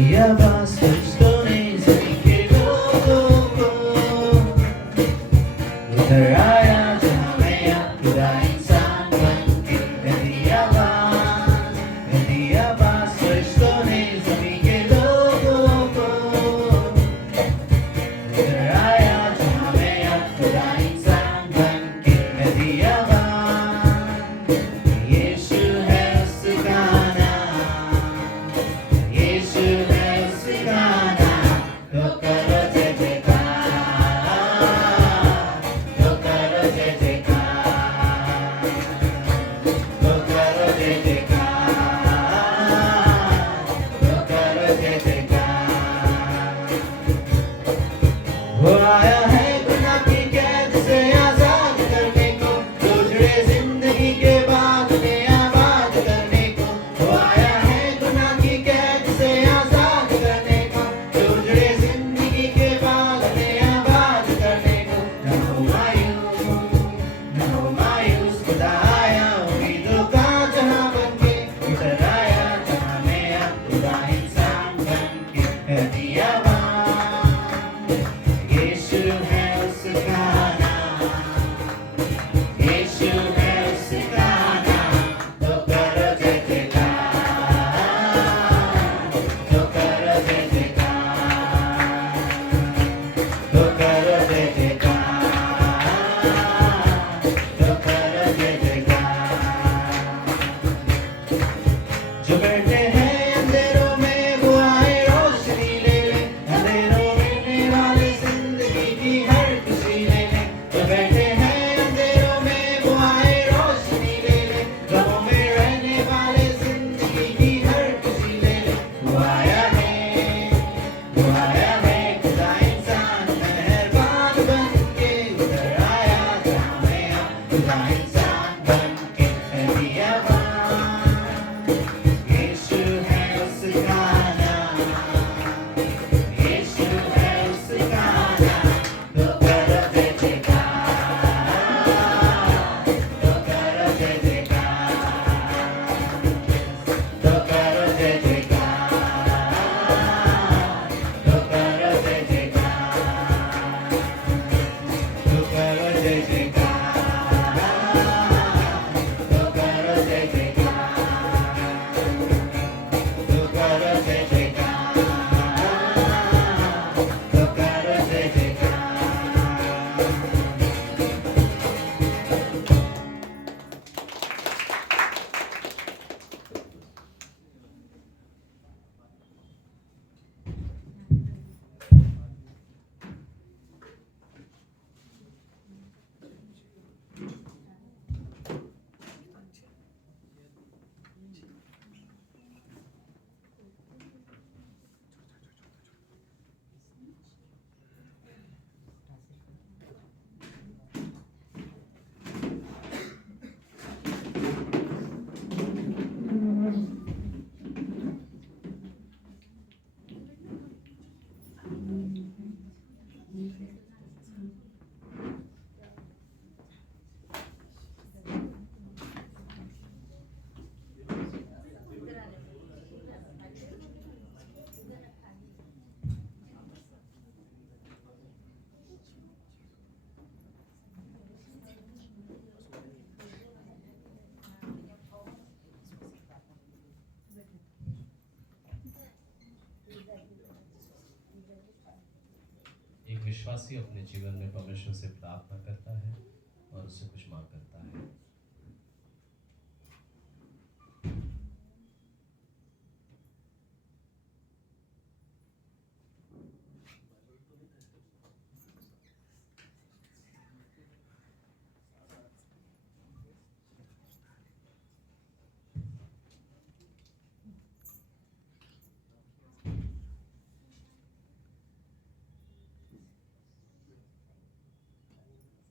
यदि आवाज कुछ तो नहीं सही के लोगों को उधर आया जहाँ मैं खुदा इंसान बन के यदि आवाज कुछ तो नहीं सही के लोगों को उधर आया जहाँ मैं खुदा इंसान बन के यदि आवाज यीशु है उसका नाम यीशु है उसका नाम तो करो जय जयकार तो करो जय जयकार तो करो जय जयकार तो करो जय जयकार वो आया है गुनाह की कैद से आजाद करने को जो जुड़े जिंदगी के बाग में आबाद करने को वो आया है गुनाह की कैद से आजाद करने को जो जुड़े जिंदगी के बाग में आबाद करने को न हो मायूस खुदा आया उम्मीदों का जहां बन के उतर आया जहां मैं अब खुदा इंसान बन के यदि आवाज यीशु है उसका नाम यीशु है उसका नाम तो करो जय जयकार तो करो जय जयकार तो करो जय जयकार तो करो जय जयकार जो बैठे हैं अंधेरों में वो आए रोशनी ले ले अंधेरों में रहने वाले जिंदगी की हर खुशी ले ले जो बैठे हैं अंधेरों में वो आए रोशनी ले ले गमों में रहने वाले जिंदगी की हर खुशी ले ले वो आया है खुदा इंसान मेहरबान बन के उधर आया जहाँ मैं खुदा इंसान बन के यदि आवाज यीशु है उसका नाम यीशु है उसका नाम तो करो जय जयकार तो करो जय जयकार तो करो जय जयकार तो करो जय जयकार तो करो जय जयकार तो करो जय जयकार तो करो जय जयकार तो करो जय एक विश्वासी अपने जीवन में परमेश्वर से प्रार्थना करता है और उससे कुछ मांग करता है।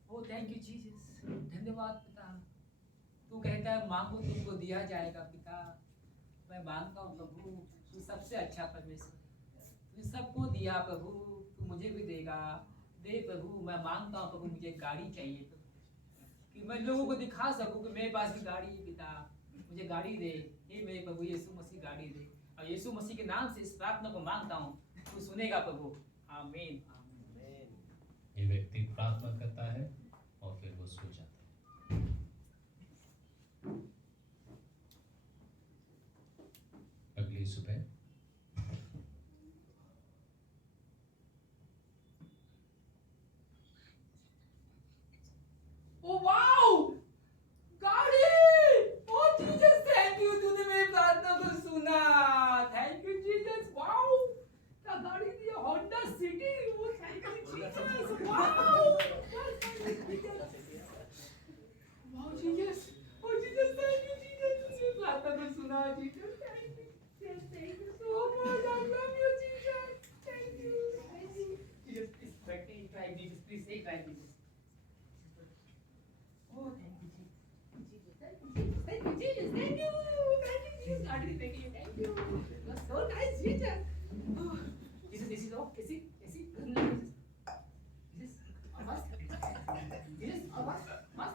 ओ थैंक यू जीसस, धन्यवाद पिता। तू कहता है मांगो तुमको दिया जाएगा पिता। मैं मांगता हूँ प्रभु, तू सबसे अच्छा परमेश्वर है। तू सबको दिया प्रभु, तू मुझे भी देगा। दे प्रभु, मैं मांगता हूँ प्रभु, मुझे गाड़ी चाहिए प्रभु, कि मैं लोगों को दिखा सकूँ कि मेरे पास भी गाड़ी है पिता। मुझे गाड़ी दे, हे मेरे प्रभु यीशु मसीह गाड़ी दे। और यीशु मसीह के नाम से इस प्रार्थना को मांगता हूँ, तू सुनेगा प्रभु। आमीन। ये व्यक्ति प्रार्थना करता है और फिर वो सो जाता है। अगली सुबह ओ वाओ, गाड़ी! ओ जीसस, थैंक यू, तूने मेरी प्रार्थना को सुना। Thank you Jesus. वाओ, क्या गाड़ी दी, Honda City. Oh thank you Jesus. Wow, wow Jesus. Oh Jesus, thank you Jesus, तूने प्रार्थना को सुना। Jesus, thank you. Thank you so much. I love you Jesus. Thank you. Jesus, please try Jesus, please से try Jesus. Oh, thank you, Jesus. Thank you, Jesus. Thank you, Jesus. Thank you. Thank you, Jesus. God is thank you. Thank you. You're so nice, Jesus. Oh, Jesus, this is all. Kesi, kesi. Jesus, awas. Jesus, awas. Mas.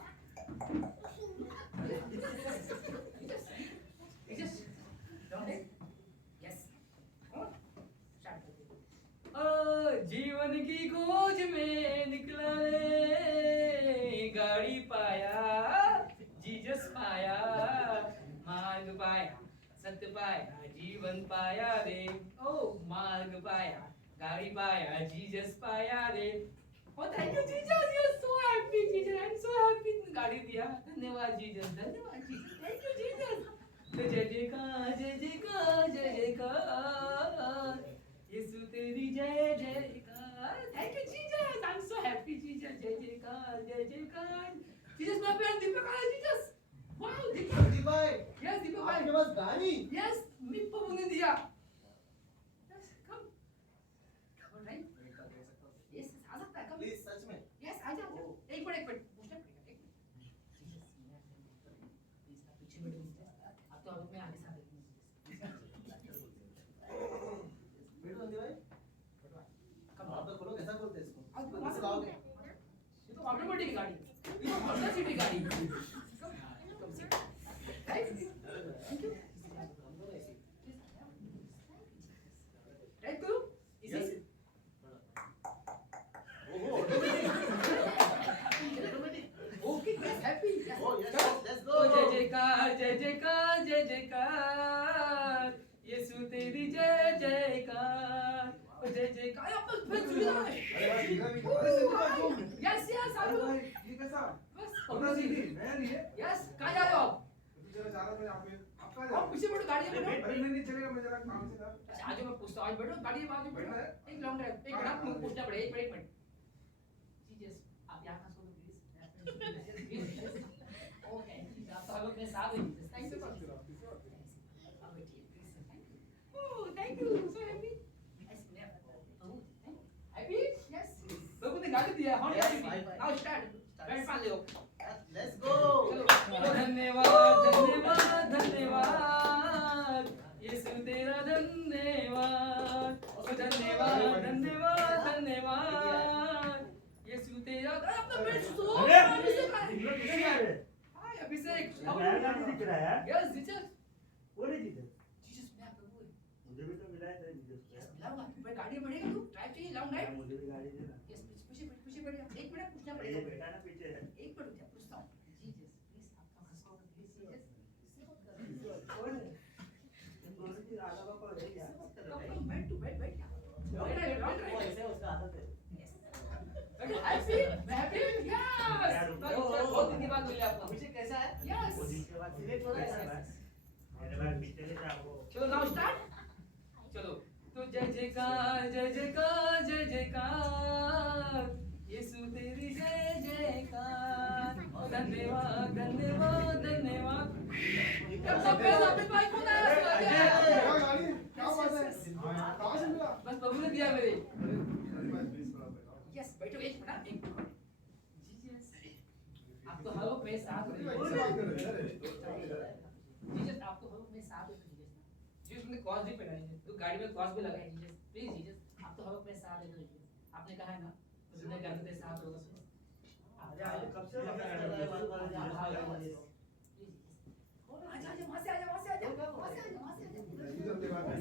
Jesus. Don't it? Yes. Oh, start. जीवन की खोज में निकला रे, गाड़ी पाया, Jesus पाया, मार्ग पाया, सत्य पाया, जीवन पाया रे। ओ मार्ग पाया, गाड़ी पाया, जीसस पाया रे। Oh thank you Jesus, you are so happy Jesus, I am so happy. गाड़ी दिया, धन्यवाद जीसस, धन्यवाद जीसस, थैंक यू जीसस। जय जयकार, जय जयकार, जय जयकार, यीशु तेरी जय जयकार। Thank you Jesus, I am so happy Jesus. जय जयकार, जय जयकार। जीसस, मैं पेड़ दीपक आया जीसस। वाओ दीपक जी भाई, यस दीपक भाई, आपके पास गाड़ी? यस मी प्रभु ने दिया। यस कम कम राइट, यस आ सकता है, कम प्लीज, सच में। यस आ जाओ। एक मिनट पूछना पड़ेगा, एक मिनट। जीसस प्लीज आप पीछे बैठो जीसस, आप तो अब मैं आगे से आगे बैठो जी भाई। कम आप तो खोलो, कैसा खोलते हैं इसको? आज तो कैसे लाओगे? ये तो ऑटोमेटिक गाड़ी, ये तो होंडा सिटी गाड़ी। कम से thank you thank you. Yes. इसी ओहो, okay yes happy yes. Oh, yes, let's go. ओ जय जयकार, जय जयकार, जय जयकार, यीशु तेरी जय जयकार। ओ जय जयकार, आप तो फिर सुन रहे हैं। यस यस आप लोग ये कैसा? बस होंडा सिटी नया नहीं है? यस कहाँ जा रहे हो आप? तो जरा जा रहा था यहाँ पे। आप कहाँ जा आप रहे हो? पीछे बैठो, गाड़ी में बैठो। अरे नहीं चलेगा, मैं जरा काम से था। अच्छा आज मैं पूछता हूँ, आज बैठो गाड़ी में, आज बैठो। बैठना है? एक लॉन्ग ड्राइव, एक हाँ, मिनट आपको हाँ, पूछना पड़ेगा, एक मिनट। जीसस आप यहाँ का सोलो प्लीज। ओके आप तो लोग मेरे साथ हैं Jesus, thank you thank you so happy. Happy yes, प्रभु ने गाड़ी दिया Honda Yes, city. bye, bye. Now start, बैठ पा ले लो। Let's go. चलो धन्यवाद धन्यवाद धन्यवाद, यीशु तेरा धन्यवाद। ओ धन्यवाद धन्यवाद धन्यवाद, यीशु तेरा। अपना पेट सो अभिषेक हाय अभिषेक नया गाड़ी दिख रहा है। यस जीसस वो नहीं जीते। जीसस मेरा प्रभु है। मुझे भी तो मिला है तेरे जीसस यस को। मिलाऊंगा, मैं गाड़ी में बैठेगा तू, ड्राइव चाहिए लॉन्ग ड्राइव। मुझे भी गाड़ी देना। यस पीछे बैठ जा, एक मिनट पूछना ये पड़ेगा। बेटा ना पीछे है। एक मिनट रुक जा, पूछता हूँ। जीसस प्लीज आपका हंसो प्लीज जीसस। कौन है? तुम दोनों की आधा बाप हो गया। कम बैठ तू, बैठ बैठ लॉन्ग ड्राइव। ऐसे उसका आदत है। Happy happy yes. बहुत दिन के बाद मिले आपको। अभिषेक कैसा है? यस वो जिसके बाद सिलेक्ट हो रहा है Yes, yes. मेरे बाद पीछे ले जाओ। चलो नाउ स्टार्ट। चलो तो जय जयकार, जय जयकार, जय जयकार, यीशु तेरी जय जयकार। ओ धन्यवाद धन्यवाद धन्यवाद। सब पे अपने भाई को ना क्या गाड़ी? क्या बात है? कहाँ से मिला? बस प्रभु ने दिया मेरे। अरे भाई, प्लीज थोड़ा बैठो। यस बैठो एक मिनट, एक मिनट। जीसस आप तो हर वक्त मेरे साथ अरे हो। भाई, इससे बात कर रहे हैं। जीसस आप तो हर वक्त मेरे साथ हो जीसस। जीसस तुमने क्रॉस भी पहनाई है, तो गाड़ी में क्रॉस भी लगाई जीसस। प्लीज जीसस आप तो हर वक्त मेरे साथ है जीसस। आपने कहा है ना दुनिया के अंत के साथ होगा। अरे कब से बात कर रहे हो? आजा आजा वहां से आजा, वहां से आजा, वहां से आजा, वहां से आजा। इधर देखा है।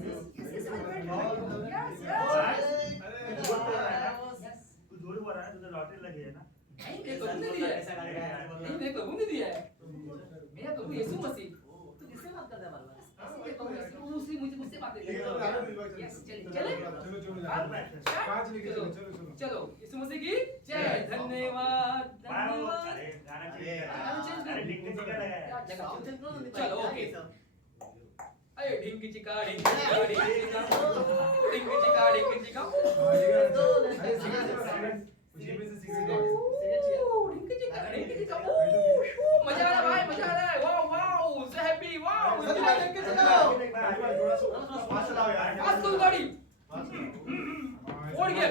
कांच लेके चलो चलो चलो चलो यीशु मसीह की जय। धन्यवाद धन्यवाद। अरे गाना चेंज चलो कर। अरे डिंग डिंग कर लगा। चलो ओके। अरे ढिंग चिका ढिंग चिका ढिंग चिका ढिंग चिका ढिंग चिका अरे सिगरेट उसी में से सिगरेट ढिंग चिका ढिंग चिका। मजा आ रहा है भाई, मजा आ रहा है। Wow wow so happy wow. थोड़ा सा फास्ट चलाओ यार। आज तो गाड़ी ओड़ गया।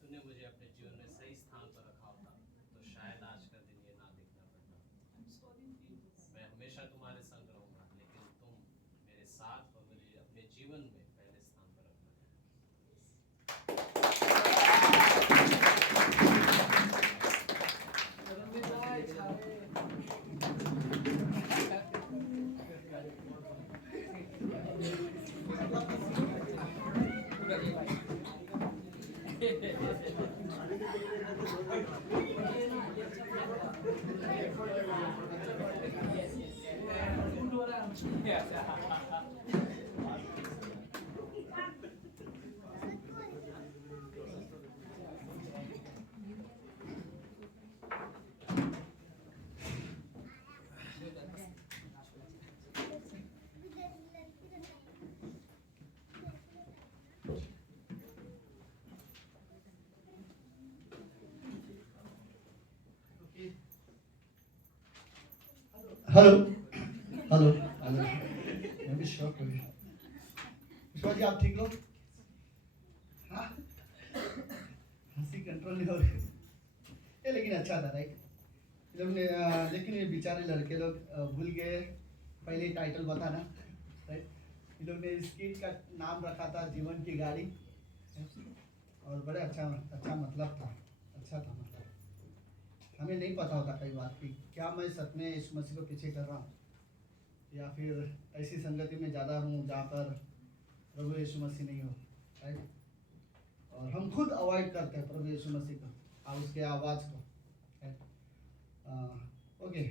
तूने मुझे अपने जीवन में सही स्थान पर रखा होता तो शायद आज का दिन ये ना देखना पड़ता। मैं हमेशा तुम्हारे संग रहूंगा, लेकिन तुम मेरे साथ और मुझे अपने जीवन में पहले स्थान पर रखना। Hello hello hello. मैं भी शॉक हो गया। विश्वा जी आप ठीक हो? हाँ हंसी कंट्रोल नहीं हो रही ये, लेकिन अच्छा था राइट। लोग ने लेकिन ये बेचारे लड़के लोग भूल गए पहले ही टाइटल बताना राइट। ये लोग ने स्किट का नाम रखा था जीवन की गाड़ी, और बड़े अच्छा मतलब था, अच्छा था मतलब। हमें नहीं पता होता कई बार कि क्या मैं सच में यीशु मसीह को पीछे कर रहा हूँ, या फिर ऐसी संगति में ज़्यादा हूँ जहाँ पर प्रभु यीशु मसीह नहीं हो राइट। और हम खुद अवॉइड करते हैं प्रभु यीशु मसीह को और उसके आवाज़ को राइट। ओके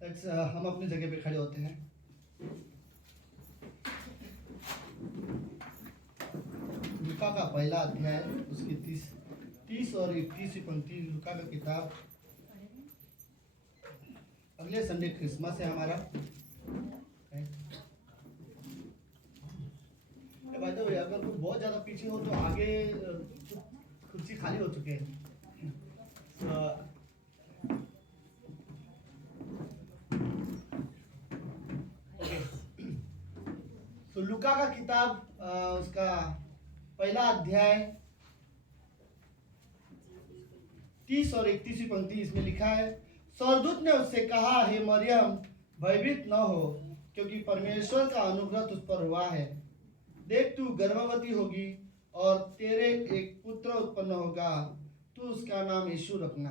लेट्स हम अपनी जगह पे खड़े होते हैं। लूका का पहला अध्याय उसकी 30 और 31 पंक्ति। लूका का किताब। अगले संडे क्रिसमस है हमारा। बाय द वे अगर कोई बहुत ज़्यादा पीछे हो तो आगे कुर्सी खाली हो चुके हैं। तो लूका का किताब उसका पहला अध्याय 30 और 31 पंक्ति इसमें लिखा है। स्वर्गदूत ने उससे कहा, हे मरियम भयभीत न हो, क्योंकि परमेश्वर का अनुग्रह तुझ पर हुआ है। देख तू गर्भवती होगी और तेरे एक पुत्र उत्पन्न होगा, तू उसका नाम यीशु रखना।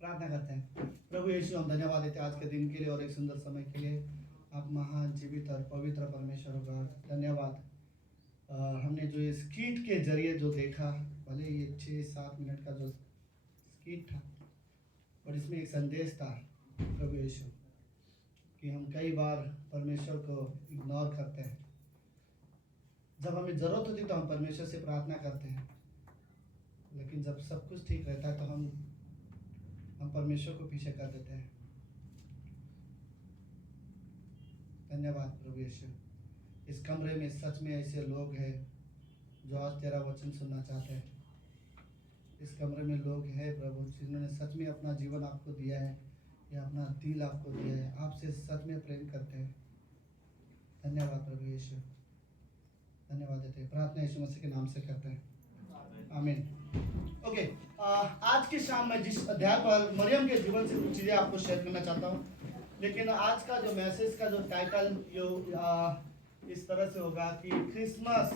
प्रार्थना करते हैं। प्रभु यीशु हम धन्यवाद देते हैं आज के दिन के लिए और एक सुंदर समय के लिए। आप महान जीवित और पवित्र परमेश्वर हो गॉड, धन्यवाद। हमने जो इस गीत के जरिए जो देखा, भले ये 6-7 मिनट का जो गीत था, और इसमें एक संदेश था प्रभु यीशु कि हम कई बार परमेश्वर को इग्नोर करते हैं। जब हमें ज़रूरत होती तो हम परमेश्वर से प्रार्थना करते हैं, लेकिन जब सब कुछ ठीक रहता है तो हम परमेश्वर को पीछे कर देते हैं। धन्यवाद प्रभु यीशु। इस कमरे में सच में ऐसे लोग हैं जो आज तेरा वचन सुनना चाहते हैं। इस कमरे में लोग हैं प्रभु जिन्होंने सच में अपना जीवन आपको दिया है या अपना दिल आपको दिया है, आपसे सच में प्रेम करते हैं। धन्यवाद प्रभु यीशु, धन्यवाद देते हैं। प्रार्थना यीशु मसीह के नाम से करते हैं। आमीन। ओके, आज की शाम में जिस अध्याय पर मरियम के जीवन से कुछ चीज़ें आपको शेयर करना चाहता हूँ, लेकिन आज का जो मैसेज का जो टाइटल जो इस तरह से होगा कि क्रिसमस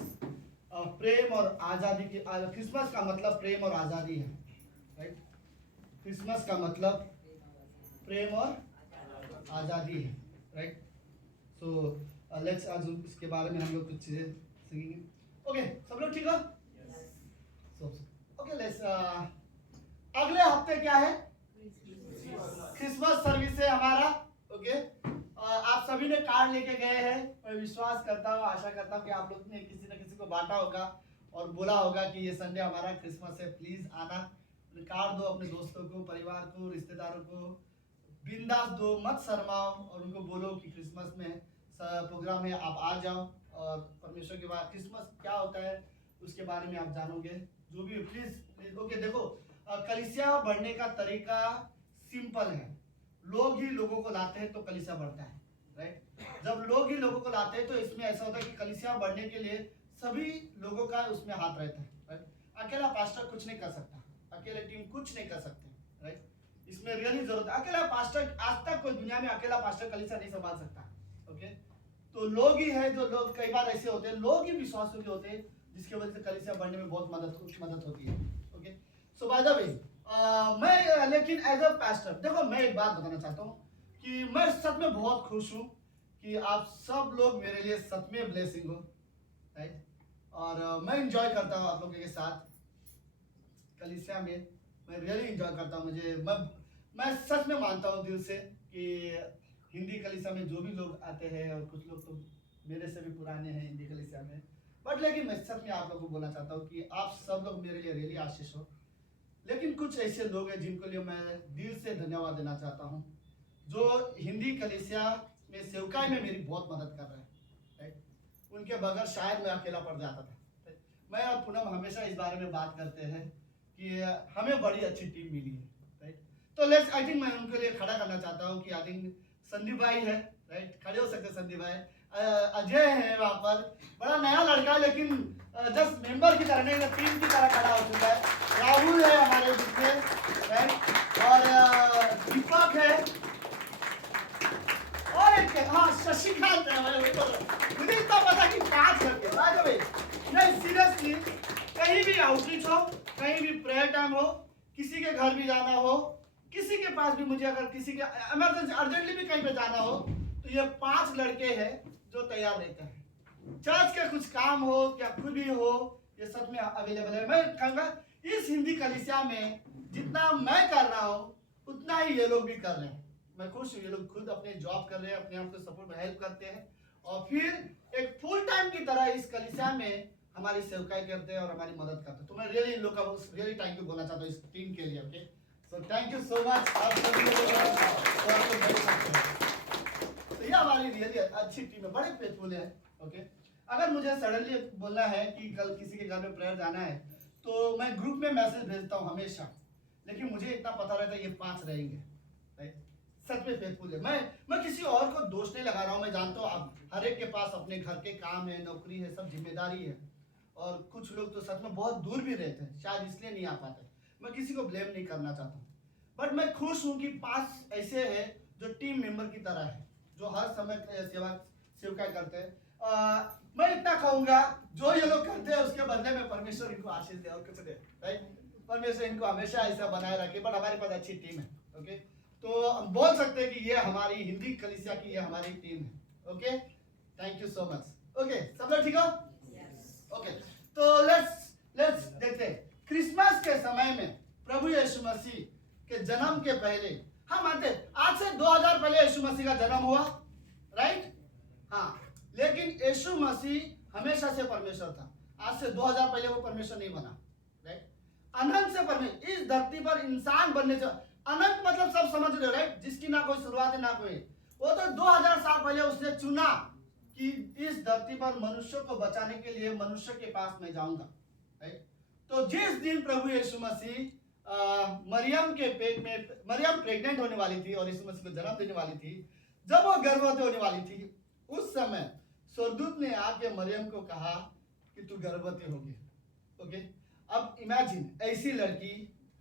प्रेम और आज़ादी की। क्रिसमस का मतलब प्रेम और आज़ादी है, राइट। क्रिसमस का मतलब प्रेम और आज़ादी है, राइट। सो लेट्स आज इसके बारे में हम लोग कुछ चीज़ें सीखेंगे। ओके, सब लोग ठीक हो? ओके, लेट्स अगले हफ्ते क्या है? क्रिसमस सर्विस है हमारा। ओके, आप सभी ने कार्ड लेके गए हैं। मैं विश्वास करता हूँ, आशा करता हूँ कि आप लोग ने किसी न किसी को बांटा होगा और बोला होगा कि ये संडे हमारा क्रिसमस है, प्लीज आना। कार्ड दो अपने दोस्तों को, परिवार को, रिश्तेदारों को, बिंदास दो, मत शर्माओ और उनको बोलो कि क्रिसमस में प्रोग्राम है, आप आ जाओ और परमेश्वर के बाद क्रिसमस क्या होता है उसके बारे में आप जानोगे। जो भी प्लीज। ओके, देखो कलीसिया बढ़ने का तरीका सिंपल है। लोग ही लोगों को लाते हैं तो कलीसिया बढ़ता है, राइट। जब लोग ही लोगों को लाते हैं तो इसमें ऐसा होता है कि कलीसिया बढ़ने के लिए सभी लोगों का उसमें हाथ रहता है, राइट। अकेला पास्टर कुछ नहीं कर सकता, अकेले टीम कुछ नहीं कर सकते, राइट। इसमें रियली जरूरत है। अकेला पास्टर, आज तक कोई दुनिया में अकेला पास्टर कलीसिया नहीं संभाल सकता, ओके। तो लोग ही है जो लोग कई बार ऐसे होते हैं, लोग ही विश्वास योग्य होते हैं जिसकी वजह से कलीसिया बढ़ने में बहुत मदद होती है, okay. So by the way मैं लेकिन एज अ पास्टर देखो, मैं एक बात बताना चाहता हूँ कि मैं सच में बहुत खुश हूँ कि आप सब लोग मेरे लिए सच में ब्लेसिंग हो, राइट। और मैं इंजॉय करता हूँ आप लोगों के साथ कलीसिया में। मैं रियली इंजॉय करता हूँ। मैं सच में मानता हूँ दिल से कि हिंदी कलीसिया में जो भी लोग आते हैं, और कुछ लोग तो मेरे से भी पुराने हैं हिंदी कलीसिया में, बट लेकिन मैं सच में आप लोगों को बोलना चाहता हूँ कि आप सब लोग मेरे लिए रियली आशीष हो। लेकिन कुछ ऐसे लोग हैं जिनको लिए मैं दिल से धन्यवाद देना चाहता हूँ, जो हिंदी कलीसिया में सेवकाई में मेरी बहुत मदद कर रहे हैं, राइट। उनके बगैर शायद मैं अकेला पड़ जाता था, राइट? मैं और पूनम हमेशा इस बारे में बात करते हैं कि हमें बड़ी अच्छी टीम मिली है, राइट। तो लेट्स, आई थिंक मैं उनके लिए खड़ा करना चाहता हूँ कि आई थिंक संदीप भाई है, राइट। खड़े हो सकते संदीप भाई। अजय है वहाँ पर, बड़ा नया लड़का है लेकिन जस्ट मेंबर की तरह नहीं, टीम की तरह खड़ा हो चुका है। राहुल है हमारे बीच में, राइट। और दीपक है, और एक हाँ शशिकांत है। मुझे इतना पता कि 5 लड़के। नहीं सीरियसली, कहीं भी आउटरीच हो, कहीं भी प्रेयर टाइम हो, किसी के घर भी जाना हो, किसी के पास भी, मुझे अगर किसी के इमरजेंसी अर्जेंटली भी कहीं पे जाना हो, तो ये 5 लड़के हैं जो तैयार रहते हैं। चर्च का कुछ काम हो या कुछ भी हो, ये सब में अवेलेबल है। मैं कहूँगा इस हिंदी कलीसिया में जितना मैं कर रहा हूँ उतना ही ये लोग भी कर रहे हैं। मैं खुश हूँ, ये लोग खुद अपने जॉब कर रहे हैं, अपने आप को सपोर्ट में हेल्प करते हैं, और फिर एक फुल टाइम की तरह इस कलीसिया में हमारी सेवकाई करते हैं और हमारी मदद करते हैं। तो मैं रियली इन लोग का रियली थैंक यू बोलना चाहता हूँ इस टीम के लिए, okay. So thank you so much. आप सभी तो ये हमारी रियली अच्छी टीम है, बड़े फेथफुल है, ओके। अगर मुझे सडनली बोलना है कि कल किसी के घर में प्रेयर जाना है, तो मैं ग्रुप में मैसेज भेजता हूँ हमेशा, लेकिन मुझे इतना पता रहता है ये 5 रहेंगे, राइट। सच में फेथफुल है। मैं किसी और को दोष नहीं लगा रहा हूँ। मैं जानता हूँ आप हर एक के पास अपने घर के काम है, नौकरी है, सब जिम्मेदारी है, और कुछ लोग तो सच में बहुत दूर भी रहते हैं, शायद इसलिए नहीं आ पाते। मैं किसी को ब्लेम नहीं करना चाहता हूँ, बट मैं खुश हूँ कि 5 ऐसे हैं जो टीम मेंबर की तरह है, जो हर समय सेवकाई करते हैं। मैं इतना कहूँगा, जो ये लोग करते हैं उसके बदले में परमेश्वर इनको आशीष दे और कुछ दे, राइट। परमेश्वर इनको हमेशा ऐसा बनाए रखे, बट हमारे पास अच्छी टीम है, ओके। तो हम बोल सकते हैं कि ये हमारी हिंदी कलीसिया की ये हमारी टीम है, okay. Thank you so much, okay. सब लोग ठीक हो? ओके, तो लेट्स देखते हैं। क्रिसमस के समय में प्रभु यीशु मसीह के जन्म के पहले, हम मानते आज से 2000 पहले यीशु मसीह का जन्म हुआ, राइट। हाँ, लेकिन यीशु मसीह हमेशा से परमेश्वर था। आज से 2000 पहले वो परमेश्वर नहीं बना, राइट। अनंत से परमेश्वर इस धरती पर इंसान बनने से, अनंत मतलब सब समझ रहे हो, राइट, जिसकी ना कोई शुरुआत है ना कोई, वो तो 2000 साल पहले उसने चुना कि इस धरती पर मनुष्य को बचाने के लिए मनुष्य के पास मैं जाऊंगा, राइट। तो जिस दिन प्रभु यीशु मसीह मरियम के पेट में, मरियम प्रेग्नेंट होने वाली थी और यीशु मसीह को जन्म देने वाली थी, जब वो गर्भवती होने वाली थी, उस समय स्वर्गदूत ने आके मरियम को कहा कि तू गर्भवती होगी, ओके। अब इमेजिन ऐसी लड़की,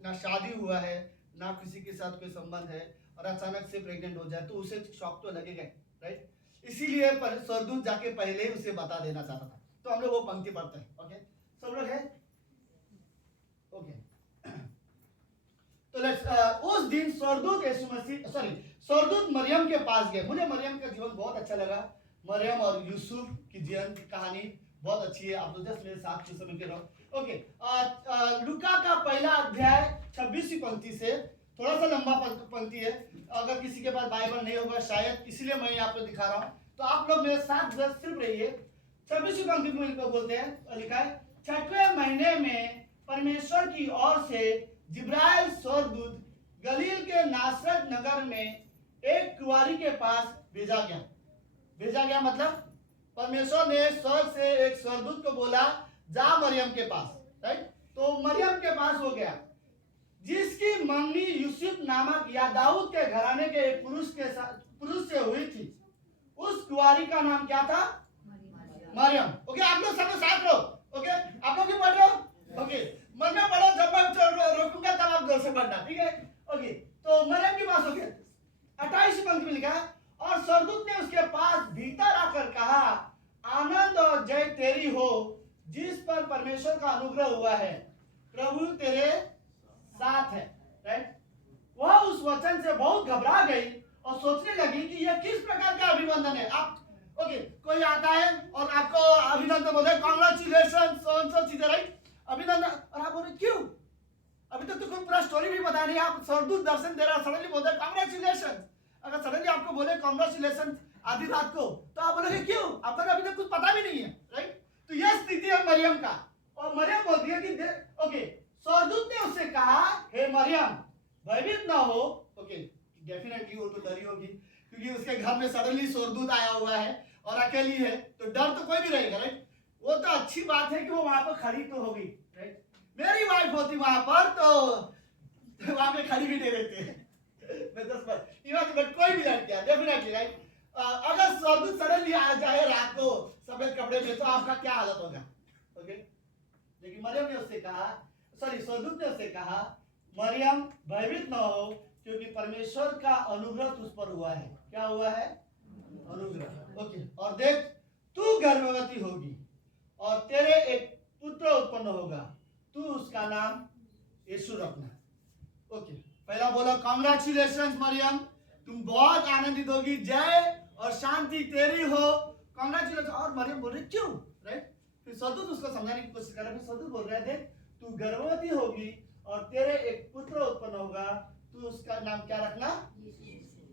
ना शादी हुआ है, ना किसी के साथ कोई संबंध है, और अचानक से प्रेग्नेंट हो जाए तो उसे शॉक तो लगेगा, राइट? इसीलिए स्वर्गदूत जाके पहले ही उसे बता देना चाहता था। तो हम लोग वो पंक्ति पढ़ते हैं। ओके, सब लोग है? ओके, तो लेट्स उस दिन स्वर्गदूत मरियम के पास गए। मुझे मरियम का जीवन बहुत अच्छा लगा। मरियम और यूसुफ की जीवन की कहानी बहुत अच्छी है। आप तो जस्ट मेरे साथ से समझ के रहो। ओके, लूका का पहला अध्याय 26वीं पंक्ति से, थोड़ा सा लंबा पंक्ति है, अगर किसी के पास बाइबल नहीं होगा शायद, इसलिए मैं आपको दिखा रहा हूँ। तो आप लोग मेरे साथ जस्ट सिर्फ रहिए। 26वीं पंक्ति में इनको बोलते हैं, लिखा है, 6वें महीने में परमेश्वर की ओर से जिब्राइल स्वर्गदूत गलील के नासरत नगर में एक कुंवारी के पास भेजा गया मतलब परमेश्वर ने स्वर्ग से एक स्वर्गदूत को बोला, जा मरियम के पास, राइट? तो मरियम के पास हो गया, जिसकी मंगनी यूसुफ नामक या दाऊद के घराने के एक पुरुष से हुई थी। उस कुंवारी का नाम क्या था? मरियम। ओके, आप लोग सब साथ रहो। ओके, आप लोग भी पढ़ रहे हो? ओके, मन में पढ़ो, जब मैं रोकूंगा तब आप जोर से पढ़ना, ठीक है? ओके, तो मरियम के पास हो गया। 28 पंक्ति में लिखा है, और स्वर्गदूत ने उसके पास भीतर आकर कहा, आनंद और जय तेरी हो, जिस पर परमेश्वर का अनुग्रह हुआ है, प्रभु तेरे साथ है, राइट? वह उस वचन से बहुत घबरा गई और सोचने लगी कि यह किस प्रकार का अभिनंदन है। आप ओके, कोई आता है और आपको अभिनंदन बोले, कांग्रेचुलेशन, सो चीजें, राइट? अभिनंदन, और आप बोले क्यों? अभी तक तो कोई पूरा स्टोरी भी बता नहीं, आप स्वर्गदूत दर्शन दे रहा, सडनली बोलते कांग्रेचुलेशन। अगर सडनली आपको बोले कांग्रेचुलेशन आधी रात को, तो आप बोलोगे क्यों? आपको अभी तक कुछ पता भी नहीं है, राइट? तो यह स्थिति है मरियम का। और मरियम बोलती है कि ओके, स्वर्गदूत ने उससे कहा, हे मरियम, भयभीत ना हो। ओके, डेफिनेटली वो तो डरी होगी, क्योंकि उसके घर में सडनली स्वर्गदूत आया हुआ है और अकेली है, तो डर तो कोई भी रहेगा, राइट? वो तो अच्छी बात है कि वो वहां पर खड़ी तो होगी, राइट? मेरी वाइफ होती वहां पर तो वहां पे खड़ी भी नहीं रहती है। मैं 10 बार बट कोई भी लड़कियां डेफिनेटली, राइट? अगर स्वर्गदूत सडनली आ जाए रात को सफेद कपड़े में, तो आपका क्या हालत होगा? ओके, लेकिन मरियम ने उससे कहा, स्वर्गदूत ने उससे कहा, मरियम भयभीत न हो, क्योंकि परमेश्वर का अनुग्रह तुझ पर हुआ है। क्या हुआ है? अनुग्रह। ओके, और देख, तू गर्भवती होगी और तेरे एक पुत्र उत्पन्न होगा, तू उसका नाम यीशु रखना। ओके, पहला बोला कांग्रेचुलेशन मरियम, तुम बहुत आनंदित होगी, जय और शांति तेरी हो, कांग्रेचुलेशन। और मरियम बोल रही क्यों, राइट? फिर स्वर्गदूत उसको समझाने की कोशिश कर रहा है। फिर स्वर्गदूत बोल रहे थे, तू गर्भवती होगी और तेरे एक पुत्र उत्पन्न होगा, तू उसका नाम क्या रखना?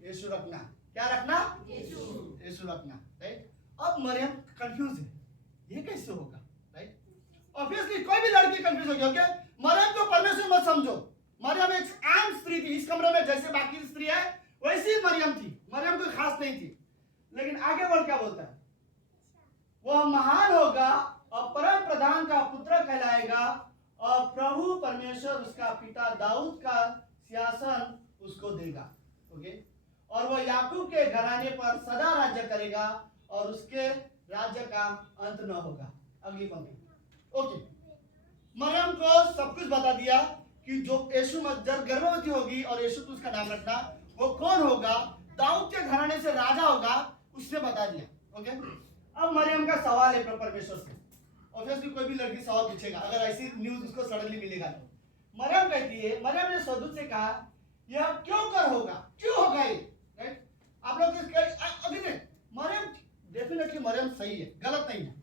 यीशु रखना। क्या रखना? यीशु रखना, राइट? अब मरियम कंफ्यूज है, ये कैसे होगा, राइट? ऑब्वियसली कोई भी लड़की कंफ्यूज होगी। ओके, मरियम को परमेश्वर मत समझो, मरियम एक आम स्त्री थी। इस कमरे में जैसे बाकी स्त्री है वैसी ही मरियम थी, मरियम कोई खास नहीं थी। लेकिन आगे बढ़ क्या बोलता है? वह महान होगा और परम प्रधान का पुत्र कहलाएगा, और प्रभु परमेश्वर उसका पिता दाऊद का सिंहासन उसको देगा। ओके, और वह याकूब के घराने पर सदा राज्य करेगा और उसके राज्य का अंत न होगा। अगली पंक्ति। ओके, मरियम को सब कुछ बता दिया कि जो यीशु जब गर्भवती होगी और यीशु तो उसका नाम रखना, वो कौन होगा, दाऊद के घराने से राजा होगा, उसने बता दिया। ओके, अब मरियम का सवाल है परमेश्वर से। ऑब्वियसली कोई भी लड़की सवाल पूछेगा अगर ऐसी न्यूज उसको सडनली मिलेगा तो। मरियम कहती है, मरियम ने स्वर्गदूत से कहा, यह क्यों कर होगा, क्यों होगा ये, राइट? आप लोग अभी मरियम डेफिनेटली मरियम सही है, गलत नहीं है।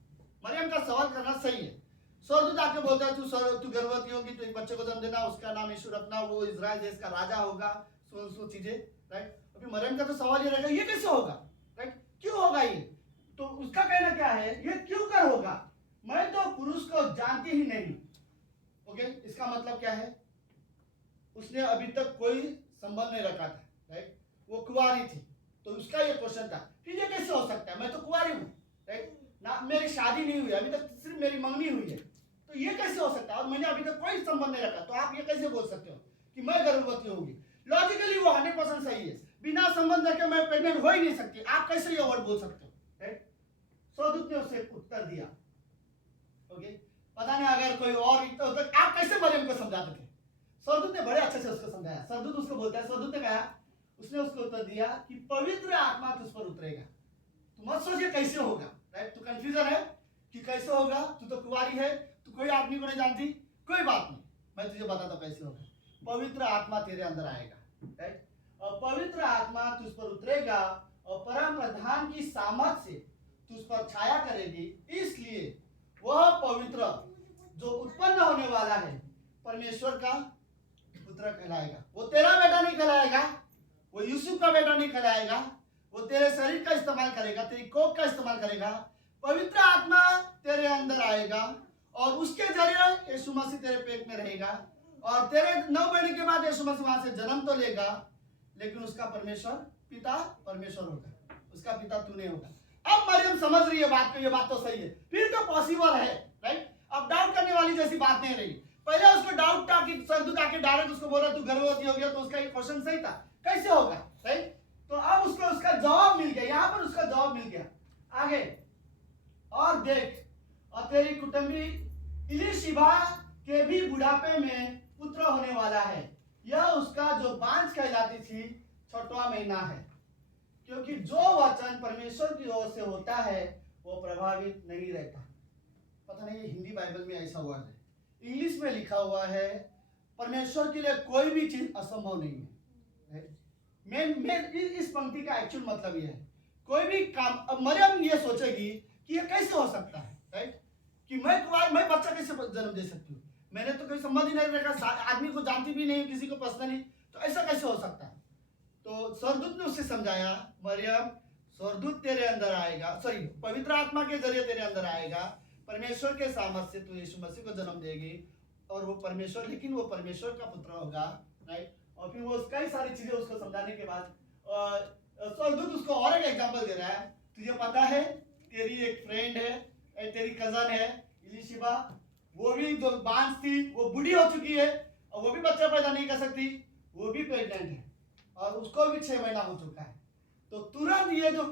मरियम का सवाल करना सही है। स्वर्गदूत आके बोलता है, तू गर्भवती होगी तो एक बच्चे को जन्म देना, उसका नाम यीशु रखना, वो इजराइल देश का राजा होगा, सो चीजें, राइट? अभी मरियम का तो सवाल ये रहेगा, ये कैसे होगा, राइट? क्यों होगा ये? तो उसका कहना क्या है, ये क्यों कर होगा, मैं तो पुरुष को जानती ही नहीं। ओके, इसका मतलब क्या है? उसने अभी तक कोई संबंध नहीं रखा था, राइट? वो कुंवारी थी, तो उसका ये क्वेश्चन था कि ये कैसे हो सकता है, मैं तो कुंवारी हूँ, राइट? ना मेरी शादी नहीं हुई, अभी तक सिर्फ मेरी मंगनी हुई है, तो ये कैसे हो सकता है? और मैंने अभी तक कोई संबंध नहीं रखा, तो आप ये कैसे बोल सकते हो कि मैं गर्भवती होगी? लॉजिकली वो 100% सही है। बिना संबंध रखे मैं प्रेग्नेंट हो ही नहीं सकती, आप कैसे ये वर्ड बोल सकते हो, राइट? स्वर्गदूत ने उसे उत्तर दिया। ओके, पता नहीं अगर कोई और तो आप कैसे मरियम को समझाते थे? सरदूत ने बड़े अच्छे से उसको समझाया। सरदूत उसको बोलता है, सरदूत ने कहा, उसने उसको उत्तर दिया कि पवित्र आत्मा तुझ पर उतरेगा। तो मत सोचिए कैसे होगा, राइट? तो कंफ्यूजन है कि कैसे होगा, तू तो कुंवारी है, तू कोई आदमी को नहीं जानती, कोई बात नहीं, मैं तुझे बताता हूँ कैसे होगा। पवित्र आत्मा तेरे अंदर आएगा, राइट? और पवित्र आत्मा तुझ पर उतरेगा और परम प्रधान की सामर्थ से तुझ पर छाया करेगी, इसलिए वह पवित्र जो उत्पन्न होने वाला है परमेश्वर का पुत्र कहलाएगा। वो तेरा बेटा नहीं कहलाएगा, वो यूसुफ का बेटा नहीं कहलाएगा, वो तेरे शरीर का इस्तेमाल करेगा, तेरी कोख का इस्तेमाल करेगा। पवित्र आत्मा तेरे अंदर आएगा और उसके जरिए यीशु मसीह तेरे पेट में रहेगा और तेरे 9 महीने के बाद यीशु मसीह वहां से जन्म तो लेगा, लेकिन उसका परमेश्वर पिता परमेश्वर होगा, उसका पिता तू नहीं होगा। अब मरियम समझ रही है बात को, ये बात तो सही है, फिर तो पॉसिबल है, राइट? अब डाउट करने वाली जैसी बात नहीं रही। पहले उसको डाउट था कि सरदूत आके डायरेक्ट उसको बोला तू गर्भवती हो गया, तो उसका एक क्वेश्चन सही था, कैसे होगा, राइट? तो अब उसको उसका जवाब मिल गया, यहाँ पर उसका जवाब मिल गया। आगे और देख, और तेरी कुटुंबी इलीशिबा के भी बुढ़ापे में पुत्र होने वाला है, यह उसका जो बांझ कहलाती थी 6वां महीना है, क्योंकि जो वचन परमेश्वर की ओर से होता है वो प्रभावित नहीं रहता। पता नहीं हिंदी बाइबल में ऐसा वर्ड है, इंग्लिश में लिखा हुआ है परमेश्वर के लिए कोई भी चीज असंभव नहीं है। मेन इस पंक्ति का एक्चुअल मतलब ये है, कोई भी काम। अब मरियम ये सोचेगी कि ये कैसे हो सकता है, राइट? कि मैं बच्चा कैसे जन्म दे सकती हूँ, मैंने तो कोई संबंध ही नहीं रखा, आदमी को जानती भी नहीं, किसी को पर्सनली, तो ऐसा कैसे हो सकता है? तो स्वर्गदूत ने उसे समझाया, मरियम स्वर्गदूत तेरे अंदर आएगा, सॉरी पवित्र आत्मा के जरिए तेरे अंदर आएगा, परमेश्वर के सामर्थ से तू यीशु मसीह को जन्म देगी और वो परमेश्वर, लेकिन वो परमेश्वर का पुत्र होगा, राइट? और फिर वो कई सारी चीजें उसको समझाने के बाद स्वर्गदूत उसको और एक एग्जांपल दे रहा है। तुझे पता है तेरी एक फ्रेंड है, तेरी कजन है इलीशिबा, वो भी जो बांझ थी वो बूढ़ी हो चुकी है और वो भी बच्चा पैदा नहीं कर सकती, वो भी प्रेग्नेंट है और उसको भी 6 महीना हो चुका है। तो तुरंत ये जो